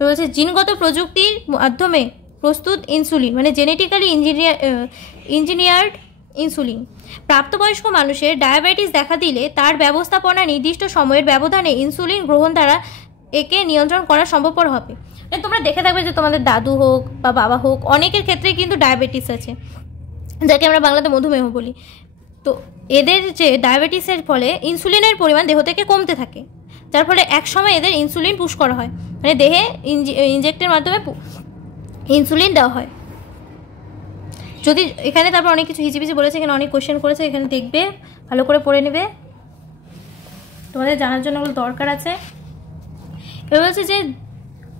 রয়েছে জিনগত প্রযুক্তির মাধ্যমে প্রস্তুত ইনসুলিন, মানে জেনেটিক্যালি ইঞ্জিনিয়ার্ড ইনসুলিন। প্রাপ্তবয়স্ক মানুষের ডায়াবেটিস দেখা দিলে তার ব্যবস্থাপনা নির্দিষ্ট সময়ের ব্যবধানে ইনসুলিন গ্রহণ দ্বারা একে নিয়ন্ত্রণ করা সম্ভবপর হবে। তোমরা দেখে থাকবে যে তোমাদের দাদু হোক বা বাবা হোক, অনেকের ক্ষেত্রে কিন্তু ডায়াবেটিস আছে, যাকে আমরা বাংলাতে মধুমেহ বলি। তো এদের যে ডায়াবেটিসের ফলে ইনসুলিনের পরিমাণ দেহ থেকে কমতে থাকে, যার ফলে একসময় এদের ইনসুলিন পুশ করা হয়, মানে দেহে ইনজেক্টের মাধ্যমে ইনসুলিন দেওয়া হয়। যদি এখানে তারপর অনেক কিছু হিচিবিচি বলেছে, এখানে অনেক কোয়েশ্চেন করেছে, এখানে দেখবে, ভালো করে পড়ে নেবে, তোমাদের জানার জন্য ওগুলো দরকার আছে। এবার বলছে যে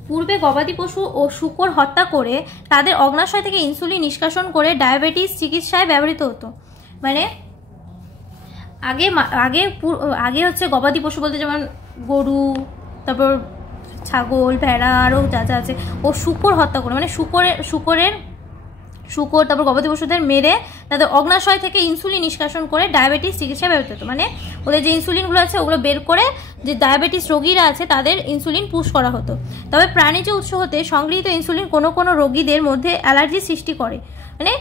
পূর্বে গবাদি পশু ও শূকর হত্যা করে তাদের অগ্নাশয় থেকে ইনসুলিন নিষ্কাশন করে ডায়াবেটিস চিকিৎসায় ব্যবহৃত হতো। মানে আগে হচ্ছে গবাদি পশু বলতে যেমন গরু, তারপর ছাগল, ভেড়া, আরও যা যা আছে, ও শূকর হত্যা করে, মানে শূকর তারপর গবাদি পশুদের মেরে তাদের অগ্নাশয় থেকে ইনসুলিন নিষ্কাশন করে ডায়াবেটিস চিকিৎসায় ব্যবহৃত হতো। মানে ওদের যে ইনসুলিনগুলো আছে ওগুলো বের করে যে ডায়াবেটিস রোগীরা আছে তাদের ইনসুলিন পুশ করা হতো। তবে প্রাণীজ উৎস হতে সংগৃহীত ইনসুলিন কোনো রোগীদের মধ্যে অ্যালার্জি সৃষ্টি করে। মানে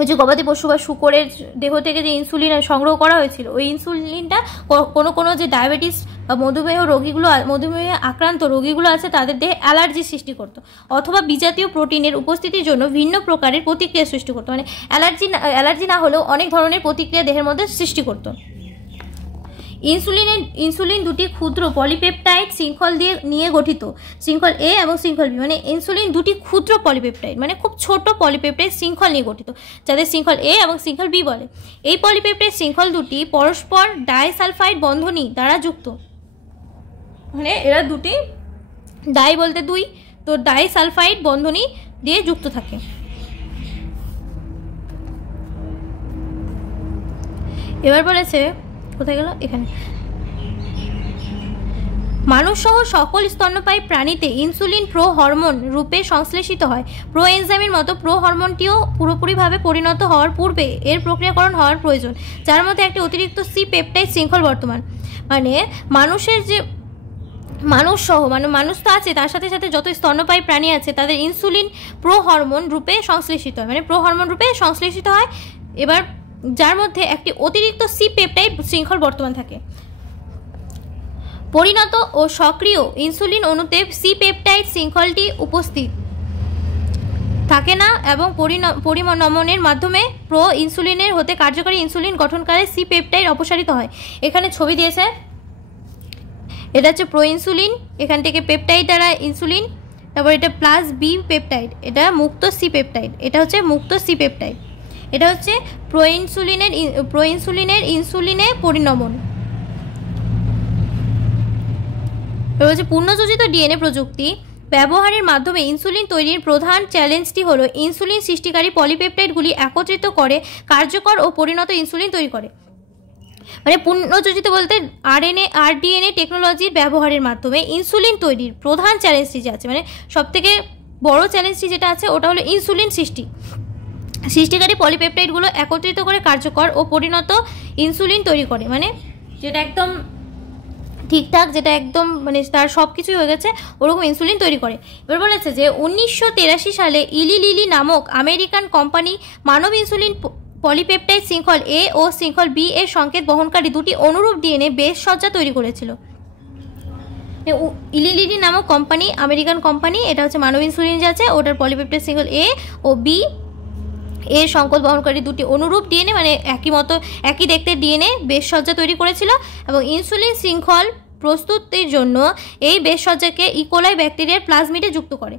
ওই যে গবাদি পশু বা শূকরের দেহ থেকে যে ইনসুলিন সংগ্রহ করা হয়েছিল, ওই ইনসুলিনটা কোনো যে ডায়াবেটিস বা মধুমেহে আক্রান্ত রোগীগুলো আছে তাদের দেহে অ্যালার্জি সৃষ্টি করতো, অথবা বিজাতীয় প্রোটিনের উপস্থিতির জন্য ভিন্ন প্রকারের প্রতিক্রিয়া সৃষ্টি করতো। মানে অ্যালার্জি না হলেও অনেক ধরনের প্রতিক্রিয়া দেহের মধ্যে সৃষ্টি করতো। ইনসুলিন দুটি ক্ষুদ্র পলিপেপটাইড শৃঙ্খল নিয়ে গঠিত, শৃঙ্খল এ এবং শৃঙ্খল বি। মানে ইনসুলিন দুটি ক্ষুদ্র পলিপেপটাইড, মানে খুব ছোট পলিপেপটাইড শৃঙ্খল নিয়ে গঠিত, যাদের শৃঙ্খল এ এবং শৃঙ্খল বি বলে। এই পলিপেপটাইড শৃঙ্খল দুটি পরস্পর ডাইসালফাইড বন্ধনী দ্বারা যুক্ত, মানে এরা দুটি, ডাই বলতে দুই, তো ডাইসালফাইড বন্ধনী দিয়ে যুক্ত থাকে। এবার বলেছে, কোথায় গেল, এখানে, মানুষ সহ সকল স্তন্যপায়ী প্রাণীতে ইনসুলিন প্রো হরমোন রূপে সংশ্লেষিত হয়। প্রো এনজাইমের মতো প্রো হরমোনটিও পুরোপুরিভাবে পরিণত হওয়ার পূর্বে এর প্রক্রিয়াকরণ হওয়ার প্রয়োজন, যার মধ্যে একটি অতিরিক্ত সি পেপটাইড শৃঙ্খল বর্তমান। মানে মানুষের যে মানুষ সহ, মানে মানুষ তো আছে, তার সাথে সাথে যত স্তন্যপায়ী প্রাণী আছে তাদের ইনসুলিন প্রো হরমোন রূপে সংশ্লেষিত হয়, মানে প্রো হরমোন রূপে সংশ্লেষিত হয়। এবার যার মধ্যে একটি অতিরিক্ত সি পেপটাইড শৃঙ্খল বর্তমান থাকে। পরিণত ও সক্রিয় ইনসুলিন অণুতে সি পেপটাইড শৃঙ্খলটি উপস্থিত থাকে না এবং পরিণমনের মাধ্যমে প্রো ইনসুলিনের হতে কার্যকরী ইনসুলিন গঠনকারী সি পেপটাইড অপসারিত হয়। এখানে ছবি দিয়েছে, এটা হচ্ছে প্রো ইনসুলিন, এখান থেকে পেপটাইড দ্বারা ইনসুলিন, তারপর এটা প্লাস বি পেপটাইড, এটা মুক্ত সি পেপটাইড, এটা হচ্ছে মুক্ত সি পেপটাইড, এটা হচ্ছে প্রো ইনসুলিনের ইনসুলিনে পরিণমন। হচ্ছে পুনর্যোজিত ডিএনএ প্রযুক্তি ব্যবহারের মাধ্যমে ইনসুলিন তৈরির প্রধান চ্যালেঞ্জটি হলো ইনসুলিন সৃষ্টিকারী পলিপেপটাইডগুলি একত্রিত করে কার্যকর ও পরিণত ইনসুলিন তৈরি করে। মানে পুনর্যোজিত বলতে আরডিএনএ টেকনোলজির ব্যবহারের মাধ্যমে ইনসুলিন তৈরির প্রধান চ্যালেঞ্জটি যে আছে, মানে সবথেকে বড় চ্যালেঞ্জটি যেটা আছে ওটা হলো ইনসুলিন সৃষ্টিকারী পলিপেপটাইডগুলো একত্রিত করে কার্যকর ও পরিণত ইনসুলিন তৈরি করে। মানে যেটা একদম ঠিকঠাক, যেটা একদম মানে তার সব কিছুই হয়ে গেছে, ওরকম ইনসুলিন তৈরি করে। এবার বলেছে যে 1983 সালে ইলি লিলি নামক আমেরিকান কোম্পানি মানব ইনসুলিন পলিপেপটাইড শৃঙ্খল এ ও শৃঙ্খল বি এর সংকেত বহনকারী দুটি অনুরূপ ডিএনএ বেস সজ্জা তৈরি করেছিল। ইলি লিলি নামক কোম্পানি, আমেরিকান কোম্পানি, এটা হচ্ছে মানব ইনসুলিন যে আছে ওটার পলিপেপটাইড শৃঙ্খল এ ও বি এর সংকেত বহনকারী দুটি অনুরূপ ডিএনএ মানে একই দেখতে ডিএনএ বেস সজ্জা তৈরি করেছিল এবং ইনসুলিন শৃঙ্খল প্রস্তুতির জন্য এই বেস সজ্জাকে ইকোলাই ব্যাকটেরিয়ার প্লাজমিডে যুক্ত করে।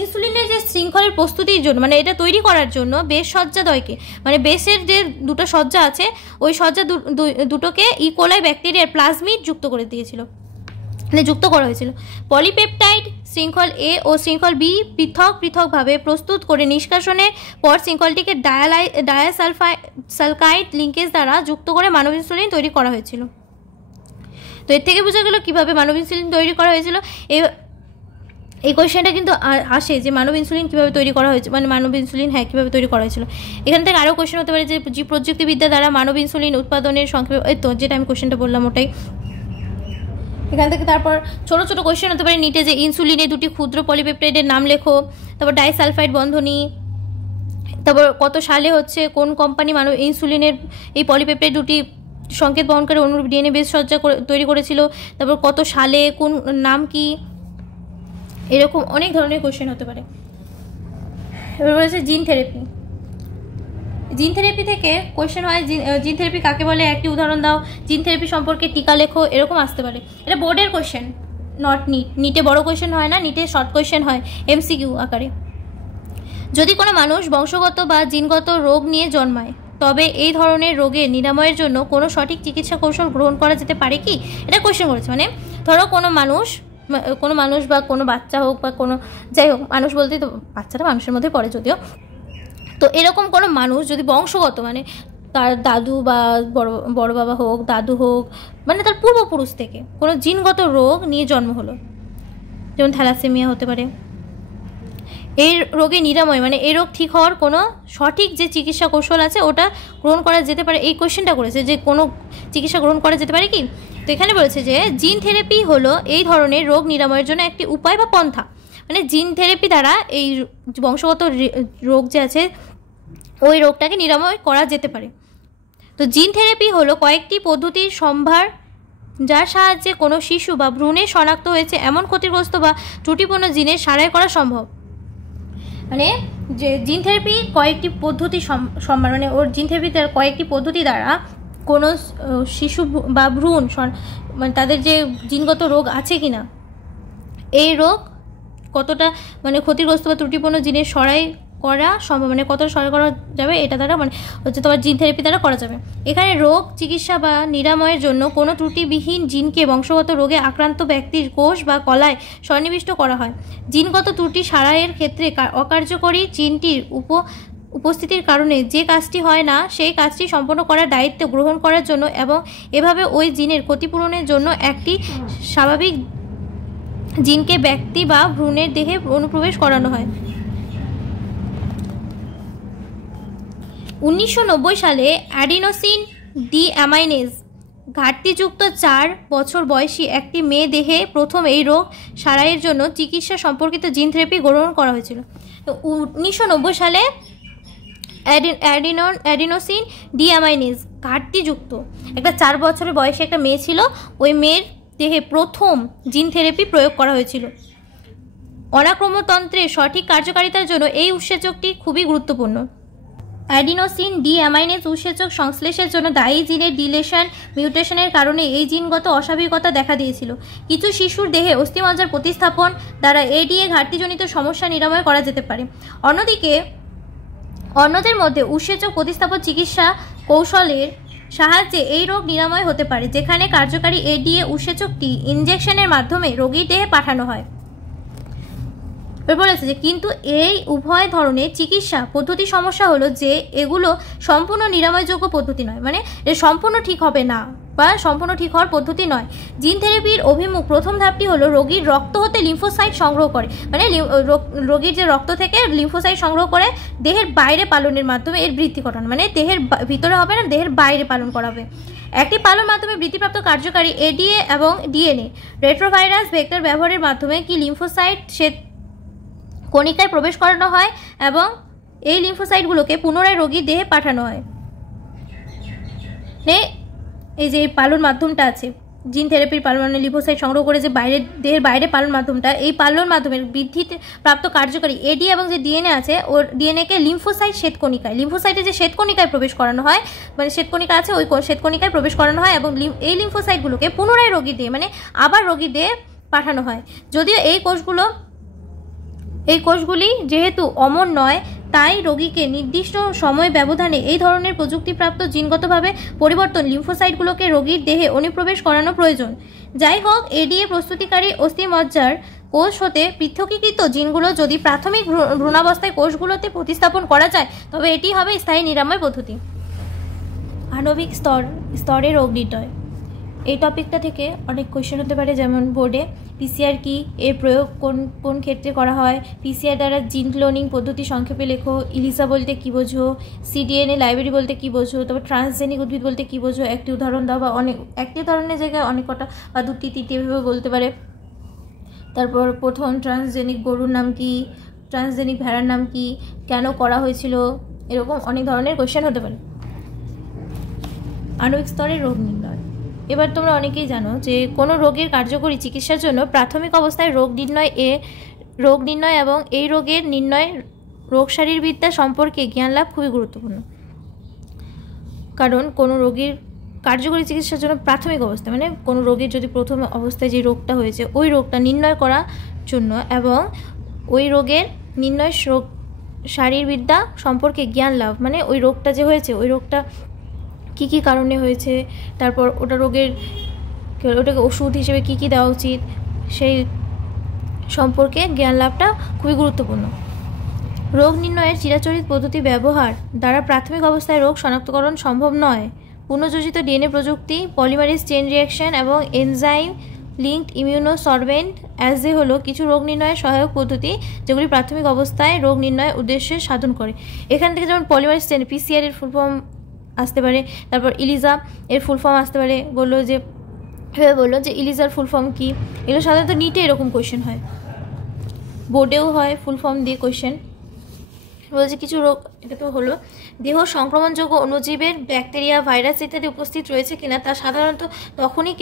ইনসুলিনের যে শৃঙ্খলের প্রস্তুতির জন্য মানে এটা তৈরি করার জন্য বেস সজ্জাদ্বয়কে মানে বেসের যে দুটো সজ্জা আছে ওই সজ্জা দুটোকে ইকোলাই ব্যাকটেরিয়ার প্লাজমিড যুক্ত করে দিয়েছিল, মানে যুক্ত করা হয়েছিল। পলিপেপটাইড শৃঙ্খল এ ও শৃঙ্খল বি পৃথকভাবে প্রস্তুত করে নিষ্কাশনের পর শৃঙ্খলটিকে ডায়াসালফাইড লিঙ্কেজ দ্বারা যুক্ত করে মানব ইনসুলিন তৈরি করা হয়েছিল। তো এর থেকে বোঝা গেল কীভাবে মানব ইনসুলিন তৈরি করা হয়েছিল। এই কোয়েশ্চেনটা কিন্তু আসে যে মানব ইনসুলিন কীভাবে তৈরি করা হয়েছে, মানে মানব ইনসুলিন কীভাবে তৈরি করা হয়েছিল। এখান থেকে আরও কোয়েশ্চেন হতে পারে যে জীব প্রযুক্তিবিদ্যা দ্বারা মানব ইনসুলিন উৎপাদনের সংক্ষেপে, এই তো যেটা আমি কোয়েশ্চেনটা বললাম ওটাই। এখান থেকে তারপর ছোটো ছোটো কোয়েশ্চেন হতে পারে নিটে যে ইনসুলিনের দুটি ক্ষুদ্র পলিপেপটাইডের নাম লেখো, তারপর ডাইসালফাইড বন্ধনী, তারপর কত সালে হচ্ছে কোন কোম্পানি মানব ইনসুলিনের এই পলিপেপটাইড দুটি সংকেত বহনকারী অনুরূপ ডিএনএ বেস সজ্জা তৈরি করেছিল, তারপর কত সালে কোন নাম কি, এরকম অনেক ধরনের কোয়েশ্চেন হতে পারে। এবার বলেছে জিন থেরাপি। জিন থেরাপি থেকে কোয়েশ্চেন হয় জিন থেরাপি কাকে বলে, একটি উদাহরণ দাও, জিন থেরাপি সম্পর্কে টিকা লেখো, এরকম আসতে পারে। এটা বোর্ডের কোয়েশ্চেন, নট নিটে বড় কোয়েশ্চেন হয় না, নিটে শর্ট কোয়েশ্চেন হয় এমসিকিউ আকারে। যদি কোনো মানুষ বংশগত বা জিনগত রোগ নিয়ে জন্মায় তবে এই ধরনের রোগের নিরাময়ের জন্য কোনো সঠিক চিকিৎসা কৌশল গ্রহণ করা যেতে পারে কি, এটা কোয়েশ্চেন করেছে। মানে ধরো কোনো মানুষ বা কোনো বাচ্চা হোক বা কোনো যাই হোক, মানুষ বলতেই তো বাচ্চাটা মানুষের মধ্যে পড়ে যদিও, তো এরকম কোনো মানুষ যদি বংশগত মানে তার দাদু বা বড় বাবা হোক, দাদু হোক, মানে তার পূর্বপুরুষ থেকে কোনো জিনগত রোগ নিয়ে জন্ম হলো, যেমন থ্যালাসেমিয়া হতে পারে, এই রোগে নিরাময় মানে এই রোগ ঠিক হওয়ার কোনো সঠিক যে চিকিৎসা কৌশল আছে ওটা গ্রহণ করা যেতে পারে। এই কোয়েশ্চেনটা করেছে যে কোনো চিকিৎসা গ্রহণ করা যেতে পারে কি। তো এখানে বলেছে যে জিন থেরাপি হলো এই ধরনের রোগ নিরাময়ের জন্য একটি উপায় বা পন্থা, মানে জিন থেরাপি দ্বারা এই বংশগত রোগ যে আছে ওই রোগটাকে নিরাময় করা যেতে পারে। তো জিন থেরাপি হলো কয়েকটি পদ্ধতির সম্ভার যার সাহায্যে কোনো শিশু বা ভ্রূণে শনাক্ত হয়েছে এমন ক্ষতিগ্রস্ত বা ত্রুটিপূর্ণ জিনের সারাই করা সম্ভব। মানে যে জিন থেরাপি কয়েকটি পদ্ধতি মানে ওর জিন থেরাপিতে কয়েকটি পদ্ধতি দ্বারা কোনো শিশু বা ভ্রূণ মানে তাদের যে জিনগত রোগ আছে কিনা, এই রোগ কতটা মানে ক্ষতিগ্রস্ত বা ত্রুটিপূর্ণ জিনের সরাই করা সম্ভব, মানে কতটা সরাই করা যাবে এটা দ্বারা মানে হচ্ছে তোমার জিন থেরাপি দ্বারা করা যাবে। এখানে রোগ চিকিৎসা বা নিরাময়ের জন্য কোনো ত্রুটিবিহীন জিনকে বংশগত রোগে আক্রান্ত ব্যক্তির কোষ বা কলায় সন্নিবিষ্ট করা হয়। জিনগত ত্রুটি সারাইয়ের ক্ষেত্রে অকার্যকরী জিনটির উপস্থিতির কারণে যে কাজটি হয় না সেই কাজটি সম্পন্ন করার দায়িত্ব গ্রহণ করার জন্য এবং এভাবে ওই জিনের ক্ষতিপূরণের জন্য একটি স্বাভাবিক জিনকে ব্যক্তি বা ভ্রূণের দেহে অনুপ্রবেশ করানো হয়। 1990 সালে অ্যাডিনোসিন ডিঅ্যামাইনেজ ঘাটতিযুক্ত 4 বছর বয়সী একটি মেয়ে দেহে প্রথম এই রোগ সারাইয়ের জন্য চিকিৎসা সম্পর্কিত জিন থেরাপি গ্রহণ করা হয়েছিল। তো 1990 সালে অ্যাডিনোসিন ডিঅ্যামাইনেজ ঘাটতিযুক্ত একটা 4 বছরের বয়সী একটা মেয়ে ছিল, ওই মেয়ের দেহে প্রথম জিন থেরাপি প্রয়োগ করা হয়েছিল। অনাক্রম্যতন্ত্রের সঠিক কার্যকারিতার জন্য এই উৎসেচকটি খুবই গুরুত্বপূর্ণ। অ্যাডিনোসিন ডিঅ্যামাইনেজ উৎসেচক সংশ্লেষের জন্য দায়ী জিনের ডিলেশন মিউটেশনের কারণে এই জিনগত অস্বাভাবিকতা দেখা দিয়েছিল। কিছু শিশুর দেহে অস্থিমজ্জার প্রতিস্থাপন দ্বারা এডিএ ঘাটতিজনিত সমস্যা নিরাময় করা যেতে পারে। অন্যদিকে অন্যদের মধ্যে উৎসেচক প্রতিস্থাপন চিকিৎসা কৌশলের সাহায্যে এই রোগ নিরাময় হতে পারে, যেখানে কার্যকারী এডিএ উৎসেচকটি ইনজেকশনের মাধ্যমে রোগীর দেহে পাঠানো হয়। বলেছে যে কিন্তু এই উভয় ধরনের চিকিৎসা পদ্ধতি সমস্যা হলো যে এগুলো সম্পূর্ণ নিরাময়যোগ্য পদ্ধতি নয়, মানে সম্পূর্ণ ঠিক হবে না বা সম্পূর্ণ ঠিক হওয়ার পদ্ধতি নয়। জিন থেরাপির অভিমুখ প্রথম ধাপটি হলো রোগীর রক্ত হতে লিম্ফোসাইট সংগ্রহ করে, মানে রোগীর যে রক্ত থেকে লিম্ফোসাইট সংগ্রহ করে দেহের বাইরে পালনের মাধ্যমে এর বৃদ্ধি ঘটানো, মানে দেহের ভিতরে হবে না, দেহের বাইরে পালন করা হবে। একটি পালন মাধ্যমে বৃদ্ধিপ্রাপ্ত কার্যকারী এডিএ এবং ডিএনএ রেট্রোভাইরাস ভেক্টর ব্যবহারের মাধ্যমে কি লিম্ফোসাইট সে কণিকায় প্রবেশ করানো হয় এবং এই লিম্ফোসাইটগুলোকে পুনরায় রোগীর দেহে পাঠানো হয়। এই যে পালন মাধ্যমটা আছে, জিন থেরাপির পালন মানে লিপোসাইট সংগ্রহ করে যে দেহের বাইরে পালন মাধ্যমটা, এই পালন মাধ্যমের বৃদ্ধিতে প্রাপ্ত কার্যকারী এডি এবং যে ডিএনএ আছে ওর ডিএনএকে লিম্ফোসাইট শ্বেতকণিকায়, লিম্ফোসাইটে যে শ্বেতকণিকায় প্রবেশ করানো হয়, মানে শ্বেতকণিকা আছে ওই শ্বেতকণিকায় প্রবেশ করানো হয় এবং এই লিম্ফোসাইটগুলোকে পুনরায় রোগী দিয়ে মানে আবার রোগী দিয়ে পাঠানো হয়। যদিও এই কোষগুলি যেহেতু অমর নয়, তাই রোগীকে নির্দিষ্ট সময় ব্যবধানে এই ধরনের প্রযুক্তিপ্রাপ্ত জিনগতভাবে পরিবর্তন লিম্ফোসাইটগুলোকে রোগীর দেহে অনুপ্রবেশ করানো প্রয়োজন। যাই হোক, এডিএ প্রস্তুতিকারী অস্থিমজ্জার কোষ হতে পৃথকীকৃত জিনগুলো যদি প্রাথমিক ভ্রূণাবস্থায় কোষগুলোতে প্রতিস্থাপন করা যায় তবে এটি হবে স্থায়ী নিরাময় পদ্ধতি। আণবিক স্তরে রোগ নির্ণয়, এই টপিকটা থেকে অনেক কোয়েশ্চেন হতে পারে, যেমন বোর্ডে পিসিআর কি, এর প্রয়োগ কোন ক্ষেত্রে করা হয়, পিসিআর দ্বারা জিন ক্লোনিং পদ্ধতি সংক্ষেপে লেখো, ইলিসা বলতে কী বোঝো, সিডিএনএ লাইব্রেরি বলতে কী বোঝো, তারপর ট্রান্সজেনিক উদ্ভিদ বলতে কী বোঝো, একটি উদাহরণ দাও, বা অনেক একটি উদাহরণের জায়গায় অনেক কটা বা দুটি তৃতীয়ভাবে বলতে পারে। তারপর প্রথম ট্রান্সজেনিক গরুর নাম কি, ট্রান্সজেনিক ভেড়ার নাম কি, কেন করা হয়েছিল, এরকম অনেক ধরনের কোয়েশ্চেন হতে পারে। আণবিক স্তরে রোগ নির্ণয়, এবার তোমরা অনেকেই জানো যে কোনো রোগের কার্যকরী চিকিৎসার জন্য প্রাথমিক অবস্থায় রোগ নির্ণয় এবং এই রোগের নির্ণয় রোগ শারীরবিদ্যা সম্পর্কে জ্ঞান লাভ খুবই গুরুত্বপূর্ণ। কারণ কোনো রোগীর কার্যকরী চিকিৎসার জন্য প্রাথমিক অবস্থায় মানে কোনো রোগীর যদি প্রথম অবস্থায় যে রোগটা হয়েছে ওই রোগটা নির্ণয় করার জন্য এবং ওই রোগের নির্ণয় শারীরবিদ্যা সম্পর্কে জ্ঞান লাভ মানে ওই রোগটা যে হয়েছে ওই রোগটা কী কী কারণে হয়েছে, তারপর ওটাকে ওষুধ হিসেবে কী কী দেওয়া উচিত সেই সম্পর্কে জ্ঞান লাভটা খুবই গুরুত্বপূর্ণ। রোগ নির্ণয়ের চিরাচরিত পদ্ধতি ব্যবহার দ্বারা প্রাথমিক অবস্থায় রোগ শনাক্তকরণ সম্ভব নয়। পুনঃযোজিত ডিএনএ প্রযুক্তি, পলিমারেজ চেইন রিঅ্যাকশন এবং এনজাইম লিঙ্কড ইমিউনোসরবেন্ট অ্যাসে হলো কিছু রোগ নির্ণয়ের সহায়ক পদ্ধতি যেগুলি প্রাথমিক অবস্থায় রোগ নির্ণয়ের উদ্দেশ্যে সাধন করে। এখান থেকে যেমন পলিমারেজ চেইন পিসিআর এর ফুল ফর্ম আসতে পারে, তারপর ইলিজা এর ফুল ফর্ম আসতে পারে, বললো যে ইলিজার ফুল ফর্ম কী, এগুলো সাধারণত নিটে এরকম কোয়েশ্চেন হয়, বোর্ডেও হয় ফুল ফর্ম দিয়ে কোয়েশ্চেন। বলছে কিছু রোগ, এটা তো হলো দেহ সংক্রমণযোগ্য অণুজীবের ব্যাকটেরিয়া, ভাইরাস ইত্যাদি উপস্থিত রয়েছে কিনা তা সাধারণত তখনই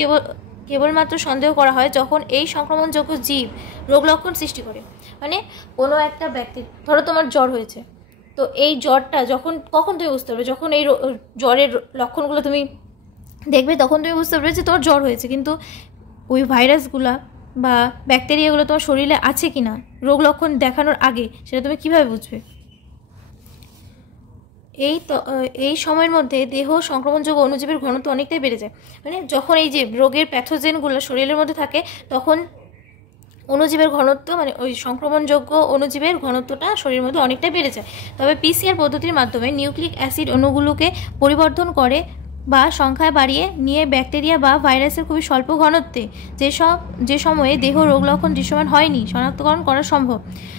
কেবলমাত্র সন্দেহ করা হয় যখন এই সংক্রমণযোগ্য জীব রোগ লক্ষণ সৃষ্টি করে। মানে কোনো একটা ব্যক্তি, ধরো তোমার জ্বর হয়েছে, তো এই জ্বরটা কখন তুমি বুঝতে পারবে, যখন এই জ্বরের লক্ষণগুলো তুমি দেখবে তখন তুমি বুঝতে পারবে যে তোমার জ্বর হয়েছে, কিন্তু ওই ভাইরাসগুলা বা ব্যাকটেরিয়াগুলো তোমার শরীরে আছে কি না রোগ লক্ষণ দেখানোর আগে সেটা তুমি কীভাবে বুঝবে। এই সময়ের মধ্যে দেহ সংক্রমণযোগ্য অণুজীবের ঘনত্ব অনেকটাই বেড়ে যায়। মানে যখন এই যে রোগের প্যাথোজেনগুলো শরীরের মধ্যে থাকে তখন অণুজীবের ঘনত্ব মানে ওই সংক্রমণযোগ্য অণুজীবের ঘনত্বটা শরীরের মধ্যে অনেকটাই বেড়ে যায়। তবে পিসিআর পদ্ধতির মাধ্যমে নিউক্লিক অ্যাসিড অণুগুলোকে পরিবর্তন করে বা সংখ্যায় বাড়িয়ে নিয়ে ব্যাকটেরিয়া বা ভাইরাসের খুবই স্বল্প ঘনত্বে যে সময়ে দেহ রোগ লক্ষণ দৃশ্যমান হয়নি শনাক্তকরণ করা সম্ভব।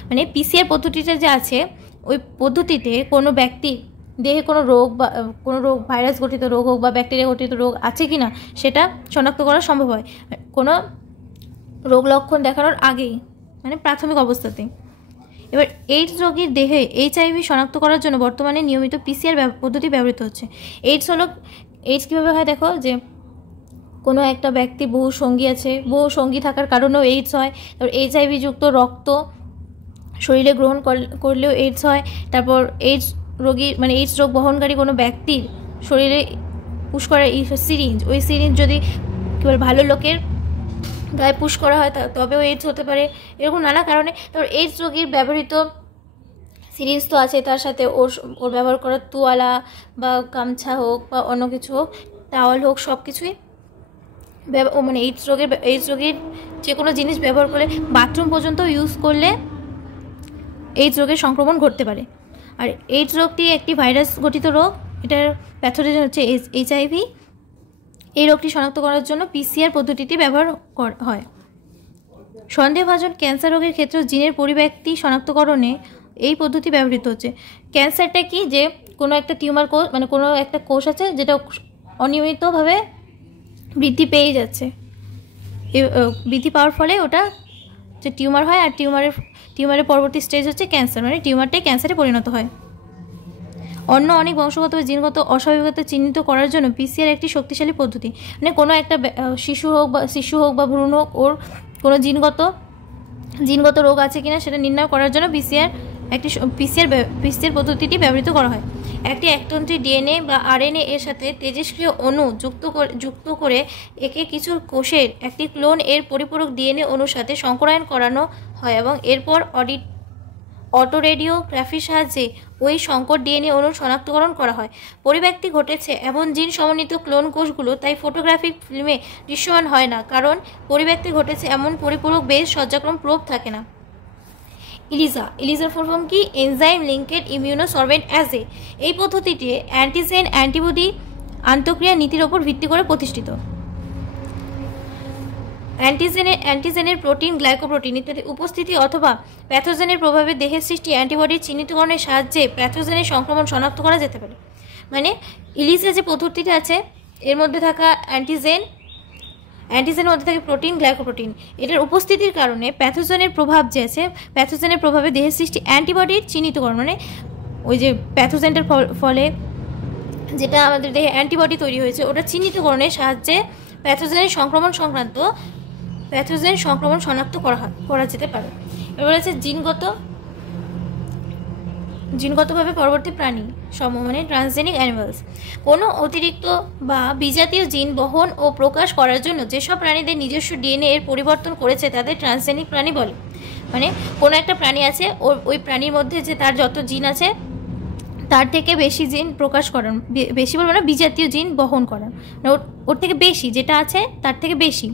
মানে পিসিআর পদ্ধতিটা যে আছে ওই পদ্ধতিতে কোনো ব্যক্তির দেহে কোনো রোগ ভাইরাস গঠিত রোগ হোক বা ব্যাকটেরিয়া গঠিত রোগ আছে কি না সেটা শনাক্ত করা সম্ভব হয় কোনো রোগ লক্ষণ দেখানোর আগেই, মানে প্রাথমিক অবস্থাতেই। এবার এইডস রোগীর দেহে এইচআইভি শনাক্ত করার জন্য বর্তমানে নিয়মিত পিসিআর পদ্ধতি ব্যবহৃত হচ্ছে। এইডস কীভাবে হয় দেখো, যে কোনো একটা ব্যক্তি বহু সঙ্গী থাকার কারণেও এইডস হয়, তারপর এইচআইভি যুক্ত রক্ত শরীরে গ্রহণ করলেও এইডস হয়, তারপর এইডস রোগী মানে এইডস রোগ বহনকারী কোনো ব্যক্তির শরীরে পুশ করা ওই সিরিঞ্জ যদি কেবল ভালো লোকের গায়ে পুশ করা হয় তবেও এইডস হতে পারে, এরকম নানা কারণে। তারপর এইডস রোগীর ব্যবহৃত সিরিঞ্জ তো আছে, তার সাথে ওর ব্যবহার করা তোয়ালা বা গামছা হোক বা অন্য কিছু হোক, টাওয়াল হোক, সব কিছুই মানে এইডস রোগীর যে কোনো জিনিস ব্যবহার করলে, বাথরুম পর্যন্ত ইউজ করলে এইডস রোগের সংক্রমণ ঘটতে পারে। আর এইডস রোগটি একটি ভাইরাস গঠিত রোগ, এটার প্যাথোজেন হচ্ছে এইচআইভি। এই রোগটি শনাক্ত করার জন্য পিসিআর পদ্ধতিটি ব্যবহার হয়। সন্দেহভাজন ক্যান্সার রোগের ক্ষেত্রে জিনের পরিব্যক্তি শনাক্তকরণে এই পদ্ধতি ব্যবহৃত হচ্ছে। ক্যান্সারটা কি, যে কোনো একটা টিউমার কোষ মানে কোনো একটা কোষ আছে যেটা অনিয়মিতভাবে বৃদ্ধি পেয়ে যাচ্ছে, বৃদ্ধি পাওয়ার ফলে ওটা যে টিউমার হয়, আর টিউমারের পরবর্তী স্টেজ হচ্ছে ক্যান্সার, মানে টিউমারটাই ক্যান্সারে পরিণত হয়। অন্য অনেক বংশগত বা জিনগত অস্বাভাবিকতা চিহ্নিত করার জন্য পিসিআর একটি শক্তিশালী পদ্ধতি। মানে কোনো একটা শিশু হোক বা ভ্রূণ হোক, ওর কোনো জিনগত রোগ আছে কিনা সেটা নির্ণয় করার জন্য পিসিআর পদ্ধতিটি ব্যবহৃত করা হয়। একটি একতন্ত্রী ডিএনএ বা আরএনএ এর সাথে তেজস্ক্রিয় অণু যুক্ত করে একে কিছু কোষের একটি ক্লোন এর পরিপূরক ডিএনএ অণুর সাথে সংকরায়ন করানো হয় এবং এরপর অটোরেডিওগ্রাফির সাহায্যে ওই সংকর ডিএনএ অণুর শনাক্তকরণ করা হয়। পরিব্যক্তি ঘটেছে এমন জিন সমন্বিত ক্লোন কোষগুলো তাই ফটোগ্রাফিক ফিল্মে দৃশ্যমান হয় না, কারণ পরিব্যক্তি ঘটেছে এমন পরিপূরক বেস সজ্জাক্রম প্রোব থাকে না। ইলিজার ফুল ফর্ম কি? Enzyme linked immunosorbent assay. এই পদ্ধতিটি অ্যান্টিজেন অ্যান্টিবডি আন্তঃক্রিয়া নীতির ওপর ভিত্তি করে প্রতিষ্ঠিত। অ্যান্টিজেনের প্রোটিন, গ্লাইকোপ্রোটিন ইত্যাদি উপস্থিতি অথবা প্যাথোজেনের প্রভাবে দেহের সৃষ্টি অ্যান্টিবডির চিহ্নিতকরণের সাহায্যে প্যাথোজেনের সংক্রমণ শনাক্ত করা যেতে পারে। মানে ইলিসে যে পদ্ধতিটা আছে এর মধ্যে থাকা অ্যান্টিজেনের মধ্যে থাকে প্রোটিন, গ্লাইকোপ্রোটিন, এটার উপস্থিতির কারণে প্যাথোজেনের প্রভাব যে আছে, প্যাথোজেনের প্রভাবে দেহের সৃষ্টি অ্যান্টিবডির চিহ্নিতকরণ, মানে ওই যে প্যাথোজেনটার ফলে যেটা আমাদের দেহে অ্যান্টিবডি তৈরি হয়েছে ওটা চিহ্নিতকরণের সাহায্যে প্যাথোজেন সংক্রমণ শনাক্ত করা যেতে পারে। এবার হচ্ছে জিনগতভাবে পরবর্তী প্রাণী সমূহ, মানে ট্রান্সজেনিক অ্যানিমালস। কোনো অতিরিক্ত বা বিজাতীয় জিন বহন ও প্রকাশ করার জন্য যেসব প্রাণীদের নিজস্ব ডিএনএ এর পরিবর্তন করেছে তাদের ট্রান্সজেনিক প্রাণী বলে। মানে কোনো একটা প্রাণী আছে, ওই প্রাণীর মধ্যে যে তার যত জিন আছে তার থেকে বেশি জিন প্রকাশ করান, বেশি বলবো না, বিজাতীয় জিন বহন করান, ওর থেকে বেশি যেটা আছে তার থেকে বেশি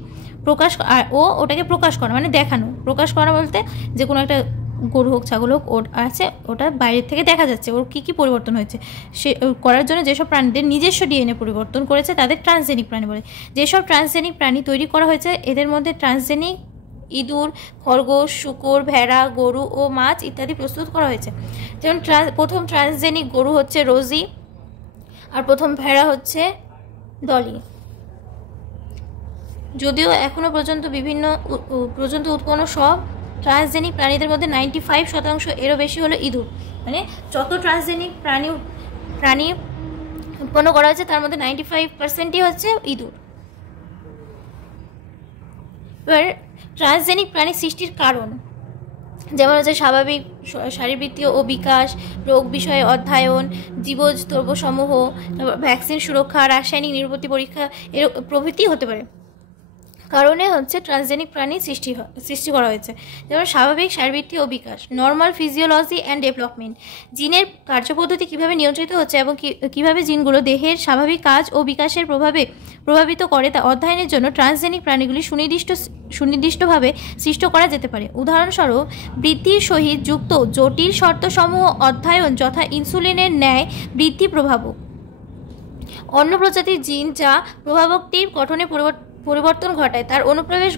প্রকাশ, আর ওটাকে প্রকাশ করা মানে দেখানো। প্রকাশ করা বলতে যে কোনো একটা গরু হোক, ছাগল হোক, ওর আছে, ওটা বাইরের থেকে দেখা যাচ্ছে ওর কী পরিবর্তন হয়েছে, সে করার জন্য যেসব প্রাণীদের নিজস্ব ডিএনএ পরিবর্তন করেছে তাদের ট্রান্সজেনিক প্রাণী বলে। যেসব ট্রান্সজেনিক প্রাণী তৈরি করা হয়েছে এদের মধ্যে ট্রান্সজেনিক ইঁদুর, খরগোশ, শূকর, ভেড়া, গরু ও মাছ ইত্যাদি প্রস্তুত করা হয়েছে। যেমন প্রথম ট্রান্সজেনিক গরু হচ্ছে রোজি, আর প্রথম ভেড়া হচ্ছে ডলি। যদিও এখনো পর্যন্ত উৎপন্ন সব ট্রান্সজেনিক প্রাণীদের মধ্যে 95% এরও বেশি হলো ইঁদুর। মানে যত ট্রান্সজেনিক প্রাণী উৎপন্ন করা হয়েছে তার মধ্যে 95%ই হচ্ছে ইঁদুর। এবার ট্রান্সজেনিক প্রাণী সৃষ্টির কারণ যেমন হচ্ছে স্বাভাবিক শারীরবৃত্তীয় ও বিকাশ, রোগ বিষয়ে অধ্যয়ন, জীবজ দ্রব্যসমূহ, ভ্যাকসিন সুরক্ষা, রাসায়নিক নিরাপত্তি পরীক্ষা এর প্রভৃতি হতে পারে কারণে হচ্ছে ট্রান্সজেনিক প্রাণী সৃষ্টি করা হয়েছে। যেমন স্বাভাবিক শারীরবৃত্তীয় ও বিকাশ, নর্মাল ফিজিওলজি অ্যান্ড ডেভেলপমেন্ট, জিনের কার্যপদ্ধতি কীভাবে নিয়ন্ত্রিত হচ্ছে এবং কীভাবে জিনগুলো দেহের স্বাভাবিক কাজ ও বিকাশের প্রভাবিত করে তা অধ্যয়নের জন্য ট্রান্সজেনিক প্রাণীগুলি সুনির্দিষ্টভাবে সৃষ্ট করা যেতে পারে। উদাহরণস্বরূপ বৃদ্ধির সহিত যুক্ত জটিল শর্তসমূহ অধ্যয়ন, যথা ইনসুলিনের ন্যায় বৃদ্ধি প্রভাবক। অন্য প্রজাতির জিন যা প্রভাবকটির গঠনে পরিবর্তন ঘটায় তার অনুপ্রবেশ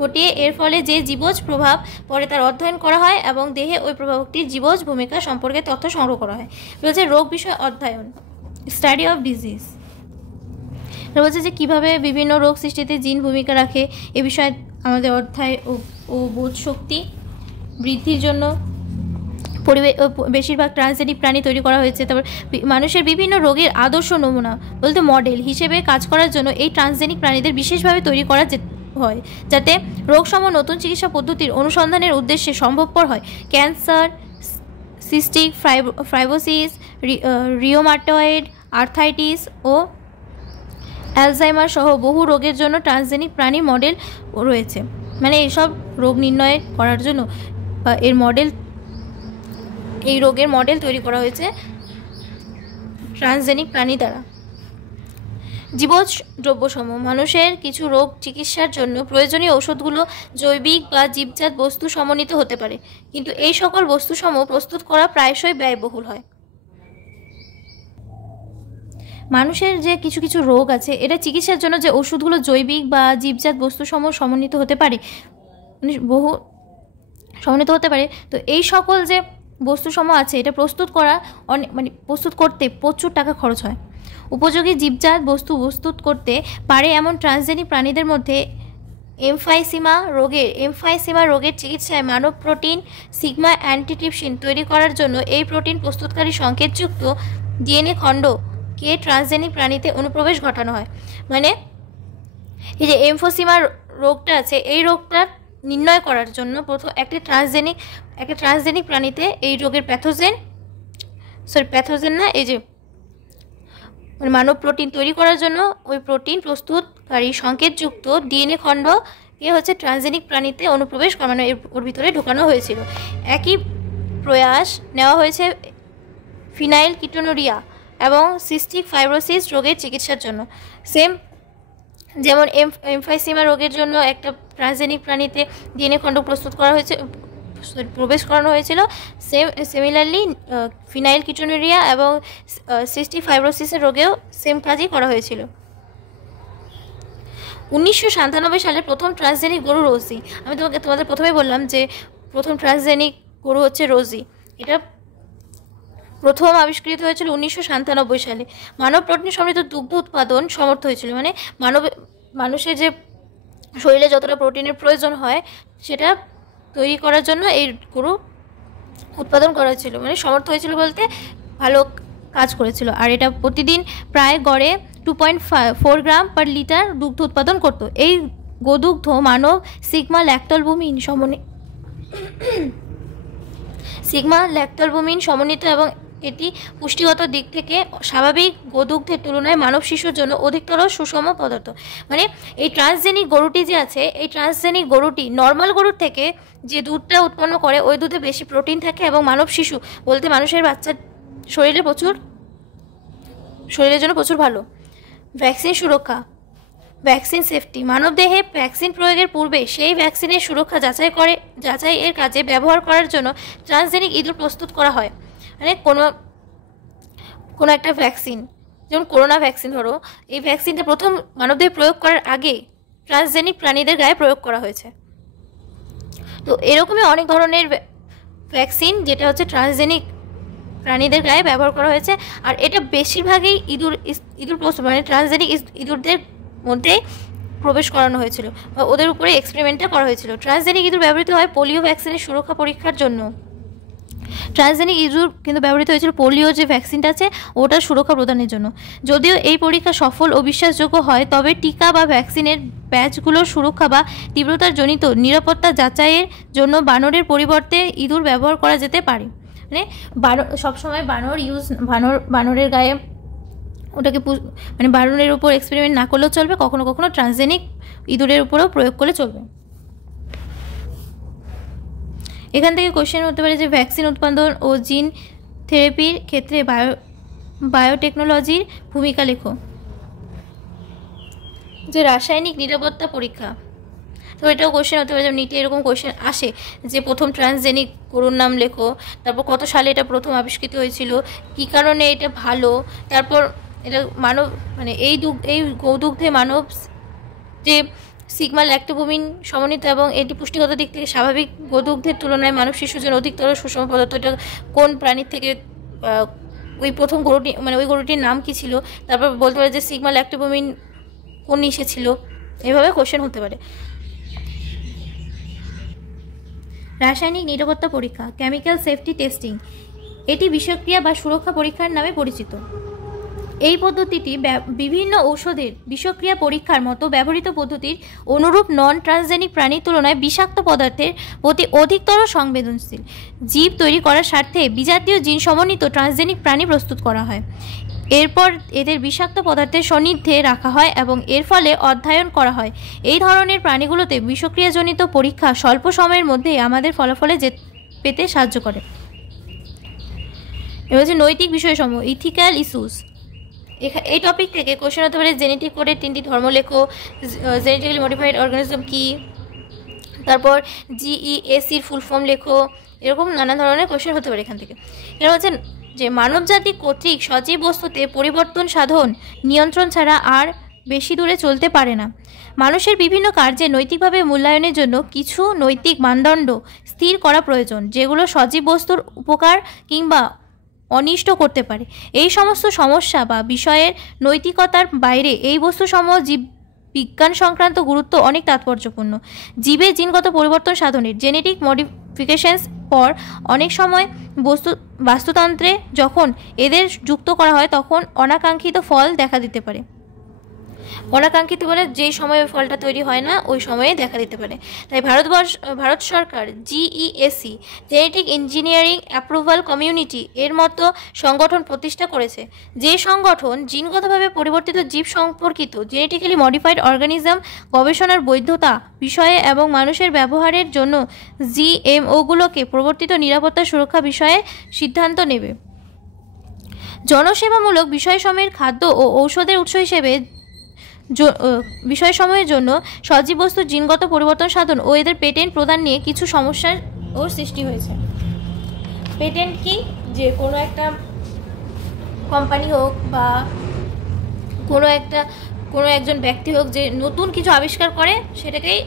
ঘটিয়ে এর ফলে যে জীবজ প্রভাব পড়ে তার অধ্যয়ন করা হয় এবং দেহে ওই প্রভাবকটির জীবজ ভূমিকা সম্পর্কে তথ্য সংগ্রহ করা হয়। রয়েছে রোগ বিষয় অধ্যয়ন, স্টাডি অফ ডিজিজ। রয়েছে যে কীভাবে বিভিন্ন রোগ সৃষ্টিতে জিন ভূমিকা রাখে এ বিষয়ে আমাদের অধ্যায় ও বোধ শক্তি বৃদ্ধির জন্য বেশিরভাগ ট্রান্সজেনিক প্রাণী তৈরি করা হয়েছে। তারপর মানুষের বিভিন্ন রোগের আদর্শ নমুনা বলতে মডেল হিসেবে কাজ করার জন্য এই ট্রান্সজেনিক প্রাণীদের বিশেষভাবে তৈরি করা হয় যাতে রোগসমূহ নতুন চিকিৎসা পদ্ধতির অনুসন্ধানের উদ্দেশ্যে সম্ভবপর হয়। Cancer, cystic fibrosis, rheumatoid arthritis ও অ্যালজাইমার সহ বহু রোগের জন্য ট্রান্সজেনিক প্রাণী মডেল রয়েছে। মানে এইসব রোগ নির্ণয় করার জন্য এই রোগের মডেল তৈরি করা হয়েছে ট্রান্সজেনিক প্রাণী দ্বারা। জীবজ দ্রব্যসমূহ, মানুষের কিছু রোগ চিকিৎসার জন্য প্রয়োজনীয় ঔষধগুলো জৈবিক বা জীবজাত বস্তু সমন্বিত হতে পারে, কিন্তু এই সকল বস্তুসমূহ প্রস্তুত করা প্রায়শই ব্যয়বহুল হয়। মানুষের যে কিছু রোগ আছে এটা চিকিৎসার জন্য যে ওষুধগুলো জৈবিক বা জীবজাত বস্তুসমূহ সমন্বিত হতে পারে, তো এই সকল যে বস্তুসমূহ আছে এটা প্রস্তুত করতে প্রচুর টাকা খরচ হয়। উপযোগী জীবজাত বস্তু প্রস্তুত করতে পারে এমন ট্রান্সজেনিক প্রাণীদের মধ্যে এমফাইসিমা রোগের চিকিৎসায় মানব প্রোটিন সিগমা অ্যান্টিট্রিপসিন তৈরি করার জন্য এই প্রোটিন প্রস্তুতকারী সংকেতযুক্ত ডিএনএ খণ্ডকে ট্রান্সজেনিক প্রাণীতে অনুপ্রবেশ ঘটানো হয়। মানে এই যে এমফোসিমা রোগটা আছে, এই রোগটা নির্ণয় করার জন্য প্রথম একটা ট্রান্সজেনিক প্রাণীতে এই রোগের প্যাথোজেন না, এই যে মানে মানব প্রোটিন তৈরি করার জন্য ওই প্রোটিন প্রস্তুতকারী সংকেতযুক্ত ডিএনএ খণ্ডকে হচ্ছে ট্রান্সজেনিক প্রাণীতে অনুপ্রবেশ করানো, ওর ভিতরে ঢোকানো হয়েছিল। একই প্রয়াস নেওয়া হয়েছে ফিনাইল কিটোনুরিয়া এবং সিস্টিক ফাইব্রোসিস রোগের চিকিৎসার জন্য। যেমন এমফাইসিমা রোগের জন্য একটা ট্রান্সজেনিক প্রাণীতে ডিএনএ খণ্ড প্রবেশ করানো হয়েছিল। সিমিলারলি ফিনাইল কিটোনুরিয়া এবং সিস্টিক ফাইব্রোসিসের রোগেও সেম কাজই করা হয়েছিল। 1997 সালে প্রথম ট্রান্সজেনিক গরু রোজি। আমি তোমাদের প্রথমে বললাম যে প্রথম ট্রান্সজেনিক গরু হচ্ছে রোজি। এটা প্রথম আবিষ্কৃত হয়েছিল 1997 সালে। মানব প্রোটিন সমৃদ্ধ দুগ্ধ উৎপাদন সমর্থ হয়েছিল। মানে মানুষের যে শরীরে যতটা প্রোটিনের প্রয়োজন হয় সেটা তৈরি করার জন্য এই গরু উৎপাদন করা হয়েছিল, মানে সমর্থ হয়েছিল বলতে ভালো কাজ করেছিল। আর এটা প্রতিদিন প্রায় গড়ে 2.4 গ্রাম পার লিটার দুগ্ধ উৎপাদন করত। এই গোদুগ্ধ মানব সিগমা ল্যাক্টালবুমিন সমন্বিত এবং এটি পুষ্টিগত দিক থেকে স্বাভাবিক গোদুগ্ধের তুলনায় মানব শিশুর জন্য অধিকতর সুষম পদার্থ। মানে এই ট্রান্সজেনিক গরুটি যে আছে, এই ট্রান্সজেনিক গরুটি নর্মাল গরুর থেকে যে দুধটা উৎপন্ন করে ওই দুধে বেশি প্রোটিন থাকে এবং মানব শিশু বলতে মানুষের বাচ্চার শরীরের জন্য প্রচুর ভালো। ভ্যাকসিন সুরক্ষা, ভ্যাকসিন সেফটি। মানবদেহে ভ্যাকসিন প্রয়োগের পূর্বে সেই ভ্যাকসিনের সুরক্ষা যাচাইয়ের কাজে ব্যবহার করার জন্য ট্রান্সজেনিক ইঁদুর প্রস্তুত করা হয়। মানে কোনো একটা ভ্যাকসিন, যেমন করোনা ভ্যাকসিন ধরো, এই ভ্যাকসিনটা প্রথম মানবদেহে প্রয়োগ করার আগে ট্রান্সজেনিক প্রাণীদের গায়ে প্রয়োগ করা হয়েছে। তো এরকমই অনেক ধরনের ভ্যাকসিন যেটা হচ্ছে ট্রান্সজেনিক প্রাণীদের গায়ে ব্যবহার করা হয়েছে। আর এটা বেশিরভাগই ইঁদুর মানে ট্রান্সজেনিক ইঁদুরদের মধ্যে প্রবেশ করানো হয়েছিল বা ওদের উপরে এক্সপেরিমেন্টটা করা হয়েছিল। ট্রান্সজেনিক ইঁদুর ব্যবহৃত হয় পোলিও ভ্যাকসিনের সুরক্ষা পরীক্ষার জন্য। ট্রান্সজেনিক ইঁদুর কিন্তু ব্যবহৃত হয়েছিল পোলিও যে ভ্যাকসিনটা আছে ওটার সুরক্ষা প্রদানের জন্য। যদিও এই পরীক্ষা সফল ও বিশ্বাসযোগ্য হয়, তবে টিকা বা ভ্যাকসিনের ব্যাচগুলোর সুরক্ষা বা তীব্রতার জনিত নিরাপত্তা যাচাইয়ের জন্য বানরের পরিবর্তে ইঁদুর ব্যবহার করা যেতে পারে। মানে সবসময় বানরের গায়ে ওটাকে মানে বানরের উপর এক্সপেরিমেন্ট না করলেও চলবে, কখনো কখনো ট্রান্সজেনিক ইঁদুরের উপরেও প্রয়োগ করলে চলবে। এখান থেকে কোশ্চেন হতে পারে যে ভ্যাকসিন উৎপাদন ও জিন থেরাপির ক্ষেত্রে বায়োটেকনোলজির ভূমিকা লেখো। যে রাসায়নিক নিরাপত্তা পরীক্ষা, তো এটাও কোশ্চেন হতে পারে, যেমন নিটে এরকম কোশ্চেন আসে যে প্রথম ট্রান্সজেনিক গরুর নাম লেখো, তারপর কত সালে এটা প্রথম আবিষ্কৃত হয়েছিল, কী কারণে এটা ভালো, তারপর এটা মানে এই গৌদুগ্ধে মানব যে সিগমা ল্যাক্টোবুমিন সমন্বিত এবং এটি পুষ্টিগত দিক থেকে স্বাভাবিক গোদুগ্ধের তুলনায় মানব শিশুর জন্য অধিকতর সুষম পদার্থ। এটা কোন প্রাণীর থেকে ওই প্রথম গরুটি, মানে ওই গরুটির নাম কী ছিল, তারপর বলতে পারে যে সিগমা ল্যাক্টোবুমিন কোন ইসে ছিল, এভাবে কোশ্চেন হতে পারে। রাসায়নিক নিরাপত্তা পরীক্ষা, কেমিক্যাল সেফটি টেস্টিং, এটি বিষক্রিয়া বা সুরক্ষা পরীক্ষার নামে পরিচিত। এই পদ্ধতিটি বিভিন্ন ঔষধের বিষক্রিয়া পরীক্ষার মতো ব্যবহৃত পদ্ধতির অনুরূপ নন ট্রান্সজেনিক প্রাণীর তুলনায় বিষাক্ত পদার্থের প্রতি অধিকতর সংবেদনশীল। জীব তৈরি করার স্বার্থে বিজাতীয় জিন সমন্বিত ট্রান্সজেনিক প্রাণী প্রস্তুত করা হয়। এরপর এদের বিষাক্ত পদার্থের সান্নিধ্যে রাখা হয় এবং এর ফলে অধ্যয়ন করা হয়। এই ধরনের প্রাণীগুলোতে বিষক্রিয়াজনিত পরীক্ষা স্বল্প সময়ের মধ্যেই আমাদের ফলাফলে পেতে সাহায্য করে। এবার হচ্ছে নৈতিক বিষয়সমূহ, ইথিক্যাল ইস্যুস। এই টপিক থেকে কোশ্চেন হতে পারে জেনেটিক কোডের 3টি ধর্ম লেখো, জেনেটিক্যালি মডিফাইড অর্গানিজম কি, তারপর GEACর ফুল ফর্ম লেখো, এরকম নানা ধরনের কোশ্চেন হতে পারে এখান থেকে। এটা হচ্ছে যে মানবজাতি কর্তৃক সজীব বস্তুতে পরিবর্তন সাধন নিয়ন্ত্রণ ছাড়া আর বেশি দূরে চলতে পারে না। মানুষের বিভিন্ন কার্যে নৈতিকভাবে মূল্যায়নের জন্য কিছু নৈতিক মানদণ্ড স্থির করা প্রয়োজন, যেগুলো সজীব বস্তুর উপকার কিংবা অনিষ্ট করতে পারে। এই সমস্ত সমস্যা বা বিষয়ের নৈতিকতার বাইরে এই বস্তুসমূহ বিজ্ঞান সংক্রান্ত গুরুত্ব অনেক তাৎপর্যপূর্ণ। জীবের জিনগত পরিবর্তন সাধনের জেনেটিক মডিফিকেশনস পর অনেক সময় বাস্তুতন্ত্রে যখন এদের যুক্ত করা হয় তখন অনাকাঙ্ক্ষিত ফল দেখা দিতে পারে। অনাকাঙ্ক্ষিত বলে যেই সময়ে ফলটা তৈরি হয় না ওই সময়ে দেখা দিতে পারে। তাই ভারত সরকার GEAC genetic engineering approval community এর মতো সংগঠন প্রতিষ্ঠা করেছে, যে সংগঠন জিনগতভাবে পরিবর্তিত জীব সম্পর্কিত জেনেটিক্যালি মডিফাইড অর্গানিজম গবেষণার বৈধতা বিষয়ে এবং মানুষের ব্যবহারের জন্য GMOগুলোকে প্রবর্তিত নিরাপত্তা সুরক্ষা বিষয়ে সিদ্ধান্ত নেবে। জনসেবামূলক বিষয়সমূহের খাদ্য ও ঔষধের উৎস হিসেবে বিষয়সমূহের জন্য সজীব বস্তুর জিনগত পরিবর্তন সাধন ও এদের পেটেন্ট প্রদান নিয়ে কিছু সমস্যার ও সৃষ্টি হয়েছে। পেটেন্ট কি? যে কোনো একটা কোম্পানি হোক বা কোনো একজন ব্যক্তি হোক যে নতুন কিছু আবিষ্কার করে সেটাকেই,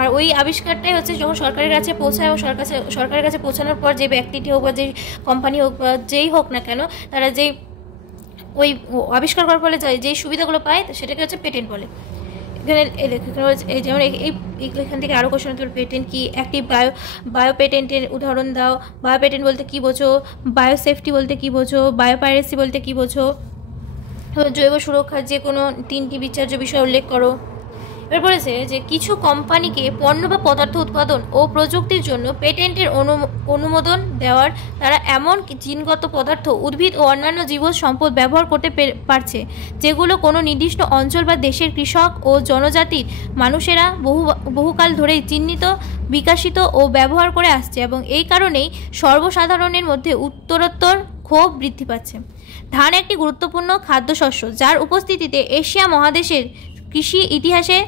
আর ওই আবিষ্কারটাই হচ্ছে যখন সরকারের কাছে পৌঁছায় এবং সরকারের কাছে পৌঁছানোর পর যে ব্যক্তিটি হোক বা যে কোম্পানি হোক বা যেই হোক না কেন, তারা যেই ওই আবিষ্কার করার ফলে যেই সুবিধাগুলো পায় সেটাকে হচ্ছে পেটেন্ট বলে। এখানে যেমন এখান থেকে আরও কোশ্চেন হতে পারে, পেটেন্ট কি? একটি বায়ো পেটেন্টের উদাহরণ দাও। বায়ো পেটেন্ট বলতে কী বোঝো? বায়ো সেফটি বলতে কী বোঝো? বায়ো পাইরেসি বলতে কী বোঝো? জৈব সুরক্ষার যে কোনো 3টি বিচার্য বিষয় উল্লেখ করো। এবার বলেছে যে কিছু কোম্পানিকে পণ্য বা পদার্থ উৎপাদন ও প্রযুক্তির জন্য পেটেন্টের অনুমোদন দেওয়ার তারা এমন জিনগত পদার্থ, উদ্ভিদ ও অন্যান্য জীবজ সম্পদ ব্যবহার করতে পারছে যেগুলো কোনো নির্দিষ্ট অঞ্চল বা দেশের কৃষক ও জনজাতির মানুষেরা বহুকাল ধরেই চিহ্নিত, বিকাশিত ও ব্যবহার করে আসছে, এবং এই কারণেই সর্বসাধারণের মধ্যে উত্তরোত্তর ক্ষোভ বৃদ্ধি পাচ্ছে। ধান একটি গুরুত্বপূর্ণ খাদ্যশস্য যার উপস্থিতিতে এশিয়া মহাদেশের কৃষি ইতিহাসে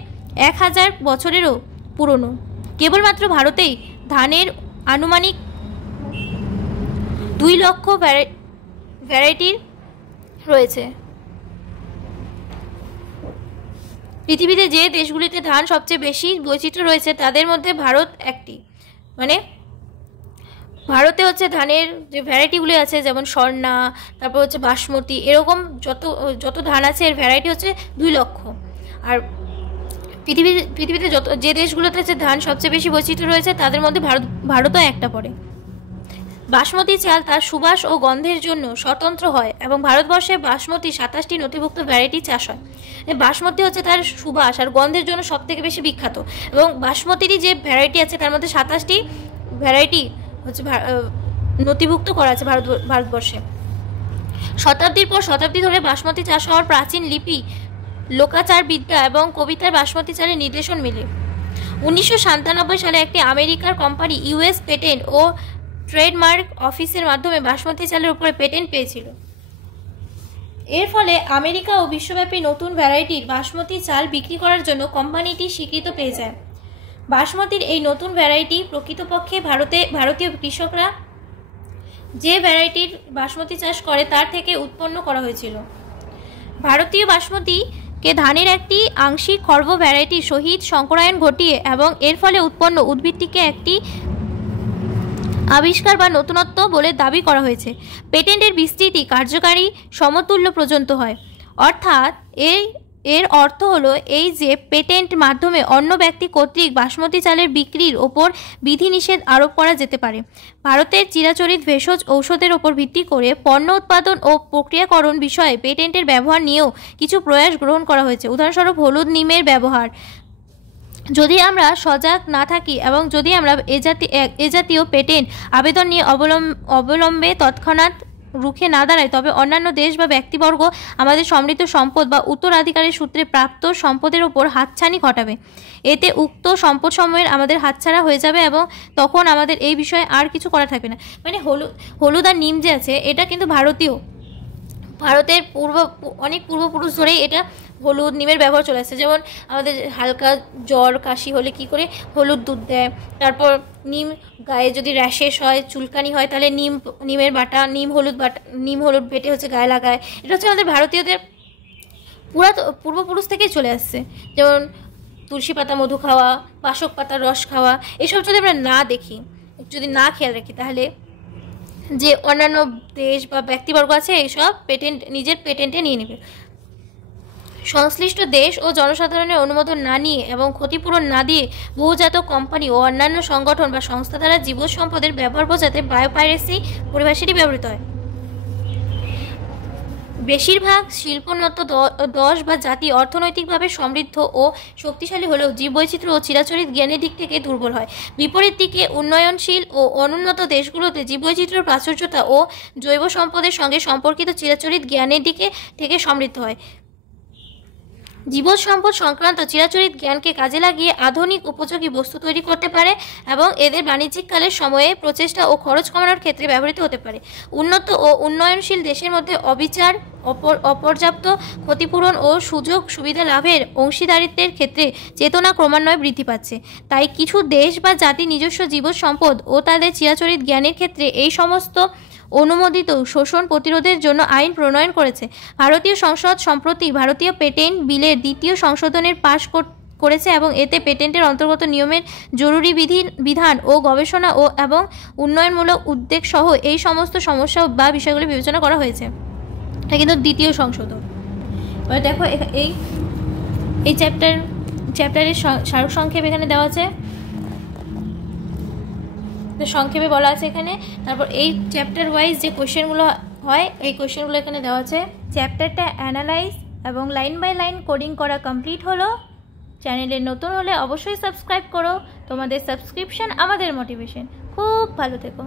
1000 বছরেরও পুরনো। কেবলমাত্র ভারতেই ধানের আনুমানিক 2 লক্ষ ভ্যারাইটি রয়েছে। পৃথিবীতে যে দেশগুলিতে ধান সবচেয়ে বেশি বৈচিত্র্য রয়েছে তাদের মধ্যে ভারত একটি। মানে ভারতে হচ্ছে ধানের যে ভ্যারাইটিগুলি আছে, যেমন স্বর্ণা, তারপর হচ্ছে বাসমতি, এরকম যত ধান আছে এর ভ্যারাইটি হচ্ছে 2 লক্ষ। আর পৃথিবীতে যে দেশগুলোতে যে ধান সবচেয়ে বেশি বৈচিত্র্য রয়েছে তাদের মধ্যে ভারতও একটা পড়ে। বাসমতি চাল তার সুবাস ও গন্ধের জন্য স্বতন্ত্র হয় এবং ভারতবর্ষে বাসমতি 27টি নথিভুক্ত ভ্যারাইটি চাষ হয়। বাসমতি হচ্ছে তার সুবাস আর গন্ধের জন্য সবথেকে বেশি বিখ্যাত, এবং বাসমতিরই যে ভ্যারাইটি আছে তার মধ্যে 27টি ভ্যারাইটি হচ্ছে নথিভুক্ত করা আছে ভারতবর্ষে। শতাব্দীর পর শতাব্দী ধরে বাসমতি চাষ হওয়ার প্রাচীন লিপি, লোকাচার বিদ্যা এবং কবিতার বাসমতি চালের নির্দেশন মিলে। 1997 সালে একটি আমেরিকার কোম্পানি US পেটেন্ট ও ট্রেডমার্ক অফিসের মাধ্যমে বাসমতি চালের উপরে পেটেন্ট পেয়েছিল। এর ফলে আমেরিকা ও বিশ্বব্যাপী নতুন ভ্যারাইটির বাসমতি চাল বিক্রি করার জন্য কোম্পানিটি স্বীকৃত পেয়ে যায়। বাসমতির এই নতুন ভ্যারাইটি প্রকৃতপক্ষে ভারতীয় কৃষকরা যে ভ্যারাইটির বাসমতি চাষ করে তার থেকে উৎপন্ন করা হয়েছিল। ভারতীয় বাসমতিকে ধানের একটি আংশিক খর্ব ভ্যারাইটির সহিত সংকরায়ন ঘটিয়ে এবং এর ফলে উৎপন্ন উদ্ভিদটিকে একটি আবিষ্কার বা নতুনত্ব বলে দাবি করা হয়েছে। পেটেন্টের বিস্তৃতি কার্যকারী সমতুল্য পর্যন্ত হয়, অর্থাৎ এর অর্থ হলো এই যে পেটেন্ট মাধ্যমে অন্য ব্যক্তি কর্তৃক বাসমতি চালের বিক্রির ওপর বিধিনিষেধ আরোপ করা যেতে পারে। ভারতের চিরাচরিত ভেষজ ঔষধের ওপর ভিত্তি করে পণ্য উৎপাদন ও প্রক্রিয়াকরণ বিষয়ে পেটেন্টের ব্যবহার নিয়েও কিছু প্রয়াস গ্রহণ করা হয়েছে। উদাহরণস্বরূপ হলুদ নিমের ব্যবহার। যদি আমরা সজাগ না থাকি এবং যদি আমরা এ জাতীয় পেটেন্ট আবেদন নিয়ে অবলম্বে তৎক্ষণাৎ রুখে না দাঁড়ায়, তবে অন্যান্য দেশ বা ব্যক্তিবর্গ আমাদের সমৃদ্ধ সম্পদ বা উত্তরাধিকারের সূত্রে প্রাপ্ত সম্পদের ওপর হাতছানি ঘটাবে। এতে উক্ত সম্পদসমূহের আমাদের হাতছাড়া হয়ে যাবে এবং তখন আমাদের এই বিষয়ে আর কিছু করা থাকবে না। মানে হলুদ আর নিম যে আছে এটা কিন্তু ভারতের অনেক পূর্বপুরুষ ধরেই এটা হলুদ নিমের ব্যবহার চলে আসছে। যেমন আমাদের হালকা জ্বর কাশি হলে কি করে হলুদ দুধ দেয়, তারপর নিম গায়ে যদি র্যাশেস হয়, চুলকানি হয়, তাহলে নিমের বাটা, নিম হলুদ বেটে হচ্ছে গায়ে লাগায়। এটা হচ্ছে আমাদের ভারতীয়দের পূর্বপুরুষ থেকেই চলে আসছে। যেমন তুলসী পাতা মধু খাওয়া, বাসক পাতার রস খাওয়া, এসব যদি আমরা না দেখি, যদি না খেয়াল রাখি, তাহলে যে অন্যান্য দেশ বা ব্যক্তিবর্গ আছে এইসব নিজের পেটেন্টে নিয়ে নেবে। সংশ্লিষ্ট দেশ ও জনসাধারণের অনুমোদন না নিয়ে এবং ক্ষতিপূরণ না দিয়ে বহুজাত কোম্পানি ও অন্যান্য সংগঠন বা সংস্থা দ্বারা জীবজ সম্পদের ব্যবহার বোঝাতে বায়োপাইরেসি পরিভাষাটি ব্যবহৃত হয়। বেশিরভাগ শিল্পোন্নত দশ বা জাতি অর্থনৈতিকভাবে সমৃদ্ধ ও শক্তিশালী হলেও জীববৈচিত্র্য ও চিরাচরিত জ্ঞানের দিক থেকে দুর্বল হয়। বিপরীত দিকে উন্নয়নশীল ও অনুন্নত দেশগুলোতে জীববৈচিত্র্যের প্রাচুর্যতা ও জৈব সম্পদের সঙ্গে সম্পর্কিত চিরাচরিত জ্ঞানের দিকে থেকে সমৃদ্ধ হয়। জীবজ সম্পদ সংক্রান্ত চিরাচরিত জ্ঞানকে কাজে লাগিয়ে আধুনিক উপযোগী বস্তু তৈরি করতে পারে এবং এদের বাণিজ্যিককালের সময়ে প্রচেষ্টা ও খরচ কমানোর ক্ষেত্রে ব্যবহৃত হতে পারে। উন্নত ও উন্নয়নশীল দেশের মধ্যে অবিচার, অপর্যাপ্ত ক্ষতিপূরণ ও সুযোগ সুবিধা লাভের অংশীদারিত্বের ক্ষেত্রে চেতনা ক্রমান্বয়ে বৃদ্ধি পাচ্ছে। তাই কিছু দেশ বা জাতি নিজস্ব জীবজ সম্পদ ও তাদের চিরাচরিত জ্ঞানের ক্ষেত্রে এই সমস্ত অনুমোদিত শোষণ প্রতিরোধের জন্য আইন প্রণয়ন করেছে। ভারতীয় সংসদ সম্প্রতি ভারতীয় পেটেন্ট বিলের দ্বিতীয় সংশোধনের পাশ করেছে এবং এতে পেটেন্টের অন্তর্গত নিয়মের জরুরি বিধান ও গবেষণা এবং উন্নয়নমূলক উদ্যোগ সহ এই সমস্ত সমস্যা বা বিষয়গুলি বিবেচনা করা হয়েছে। এটা কিন্তু দ্বিতীয় সংশোধন। এবার দেখো এই চ্যাপ্টারের সারসংক্ষেপ এখানে দেওয়া আছে, সংক্ষেপে বলা আছে এখানে। তারপর এই চ্যাপ্টার ওয়াইজ যে কোশ্চেনগুলো হয় এই কোশ্চেনগুলো এখানে দেওয়া আছে। চ্যাপ্টারটা অ্যানালাইজ এবং লাইন বাই লাইন কোডিং করা কমপ্লিট হলো। চ্যানেলে নতুন হলে অবশ্যই সাবস্ক্রাইব করো। তোমাদের সাবস্ক্রিপশন আমাদের মোটিভেশন। খুব ভালো থেকো।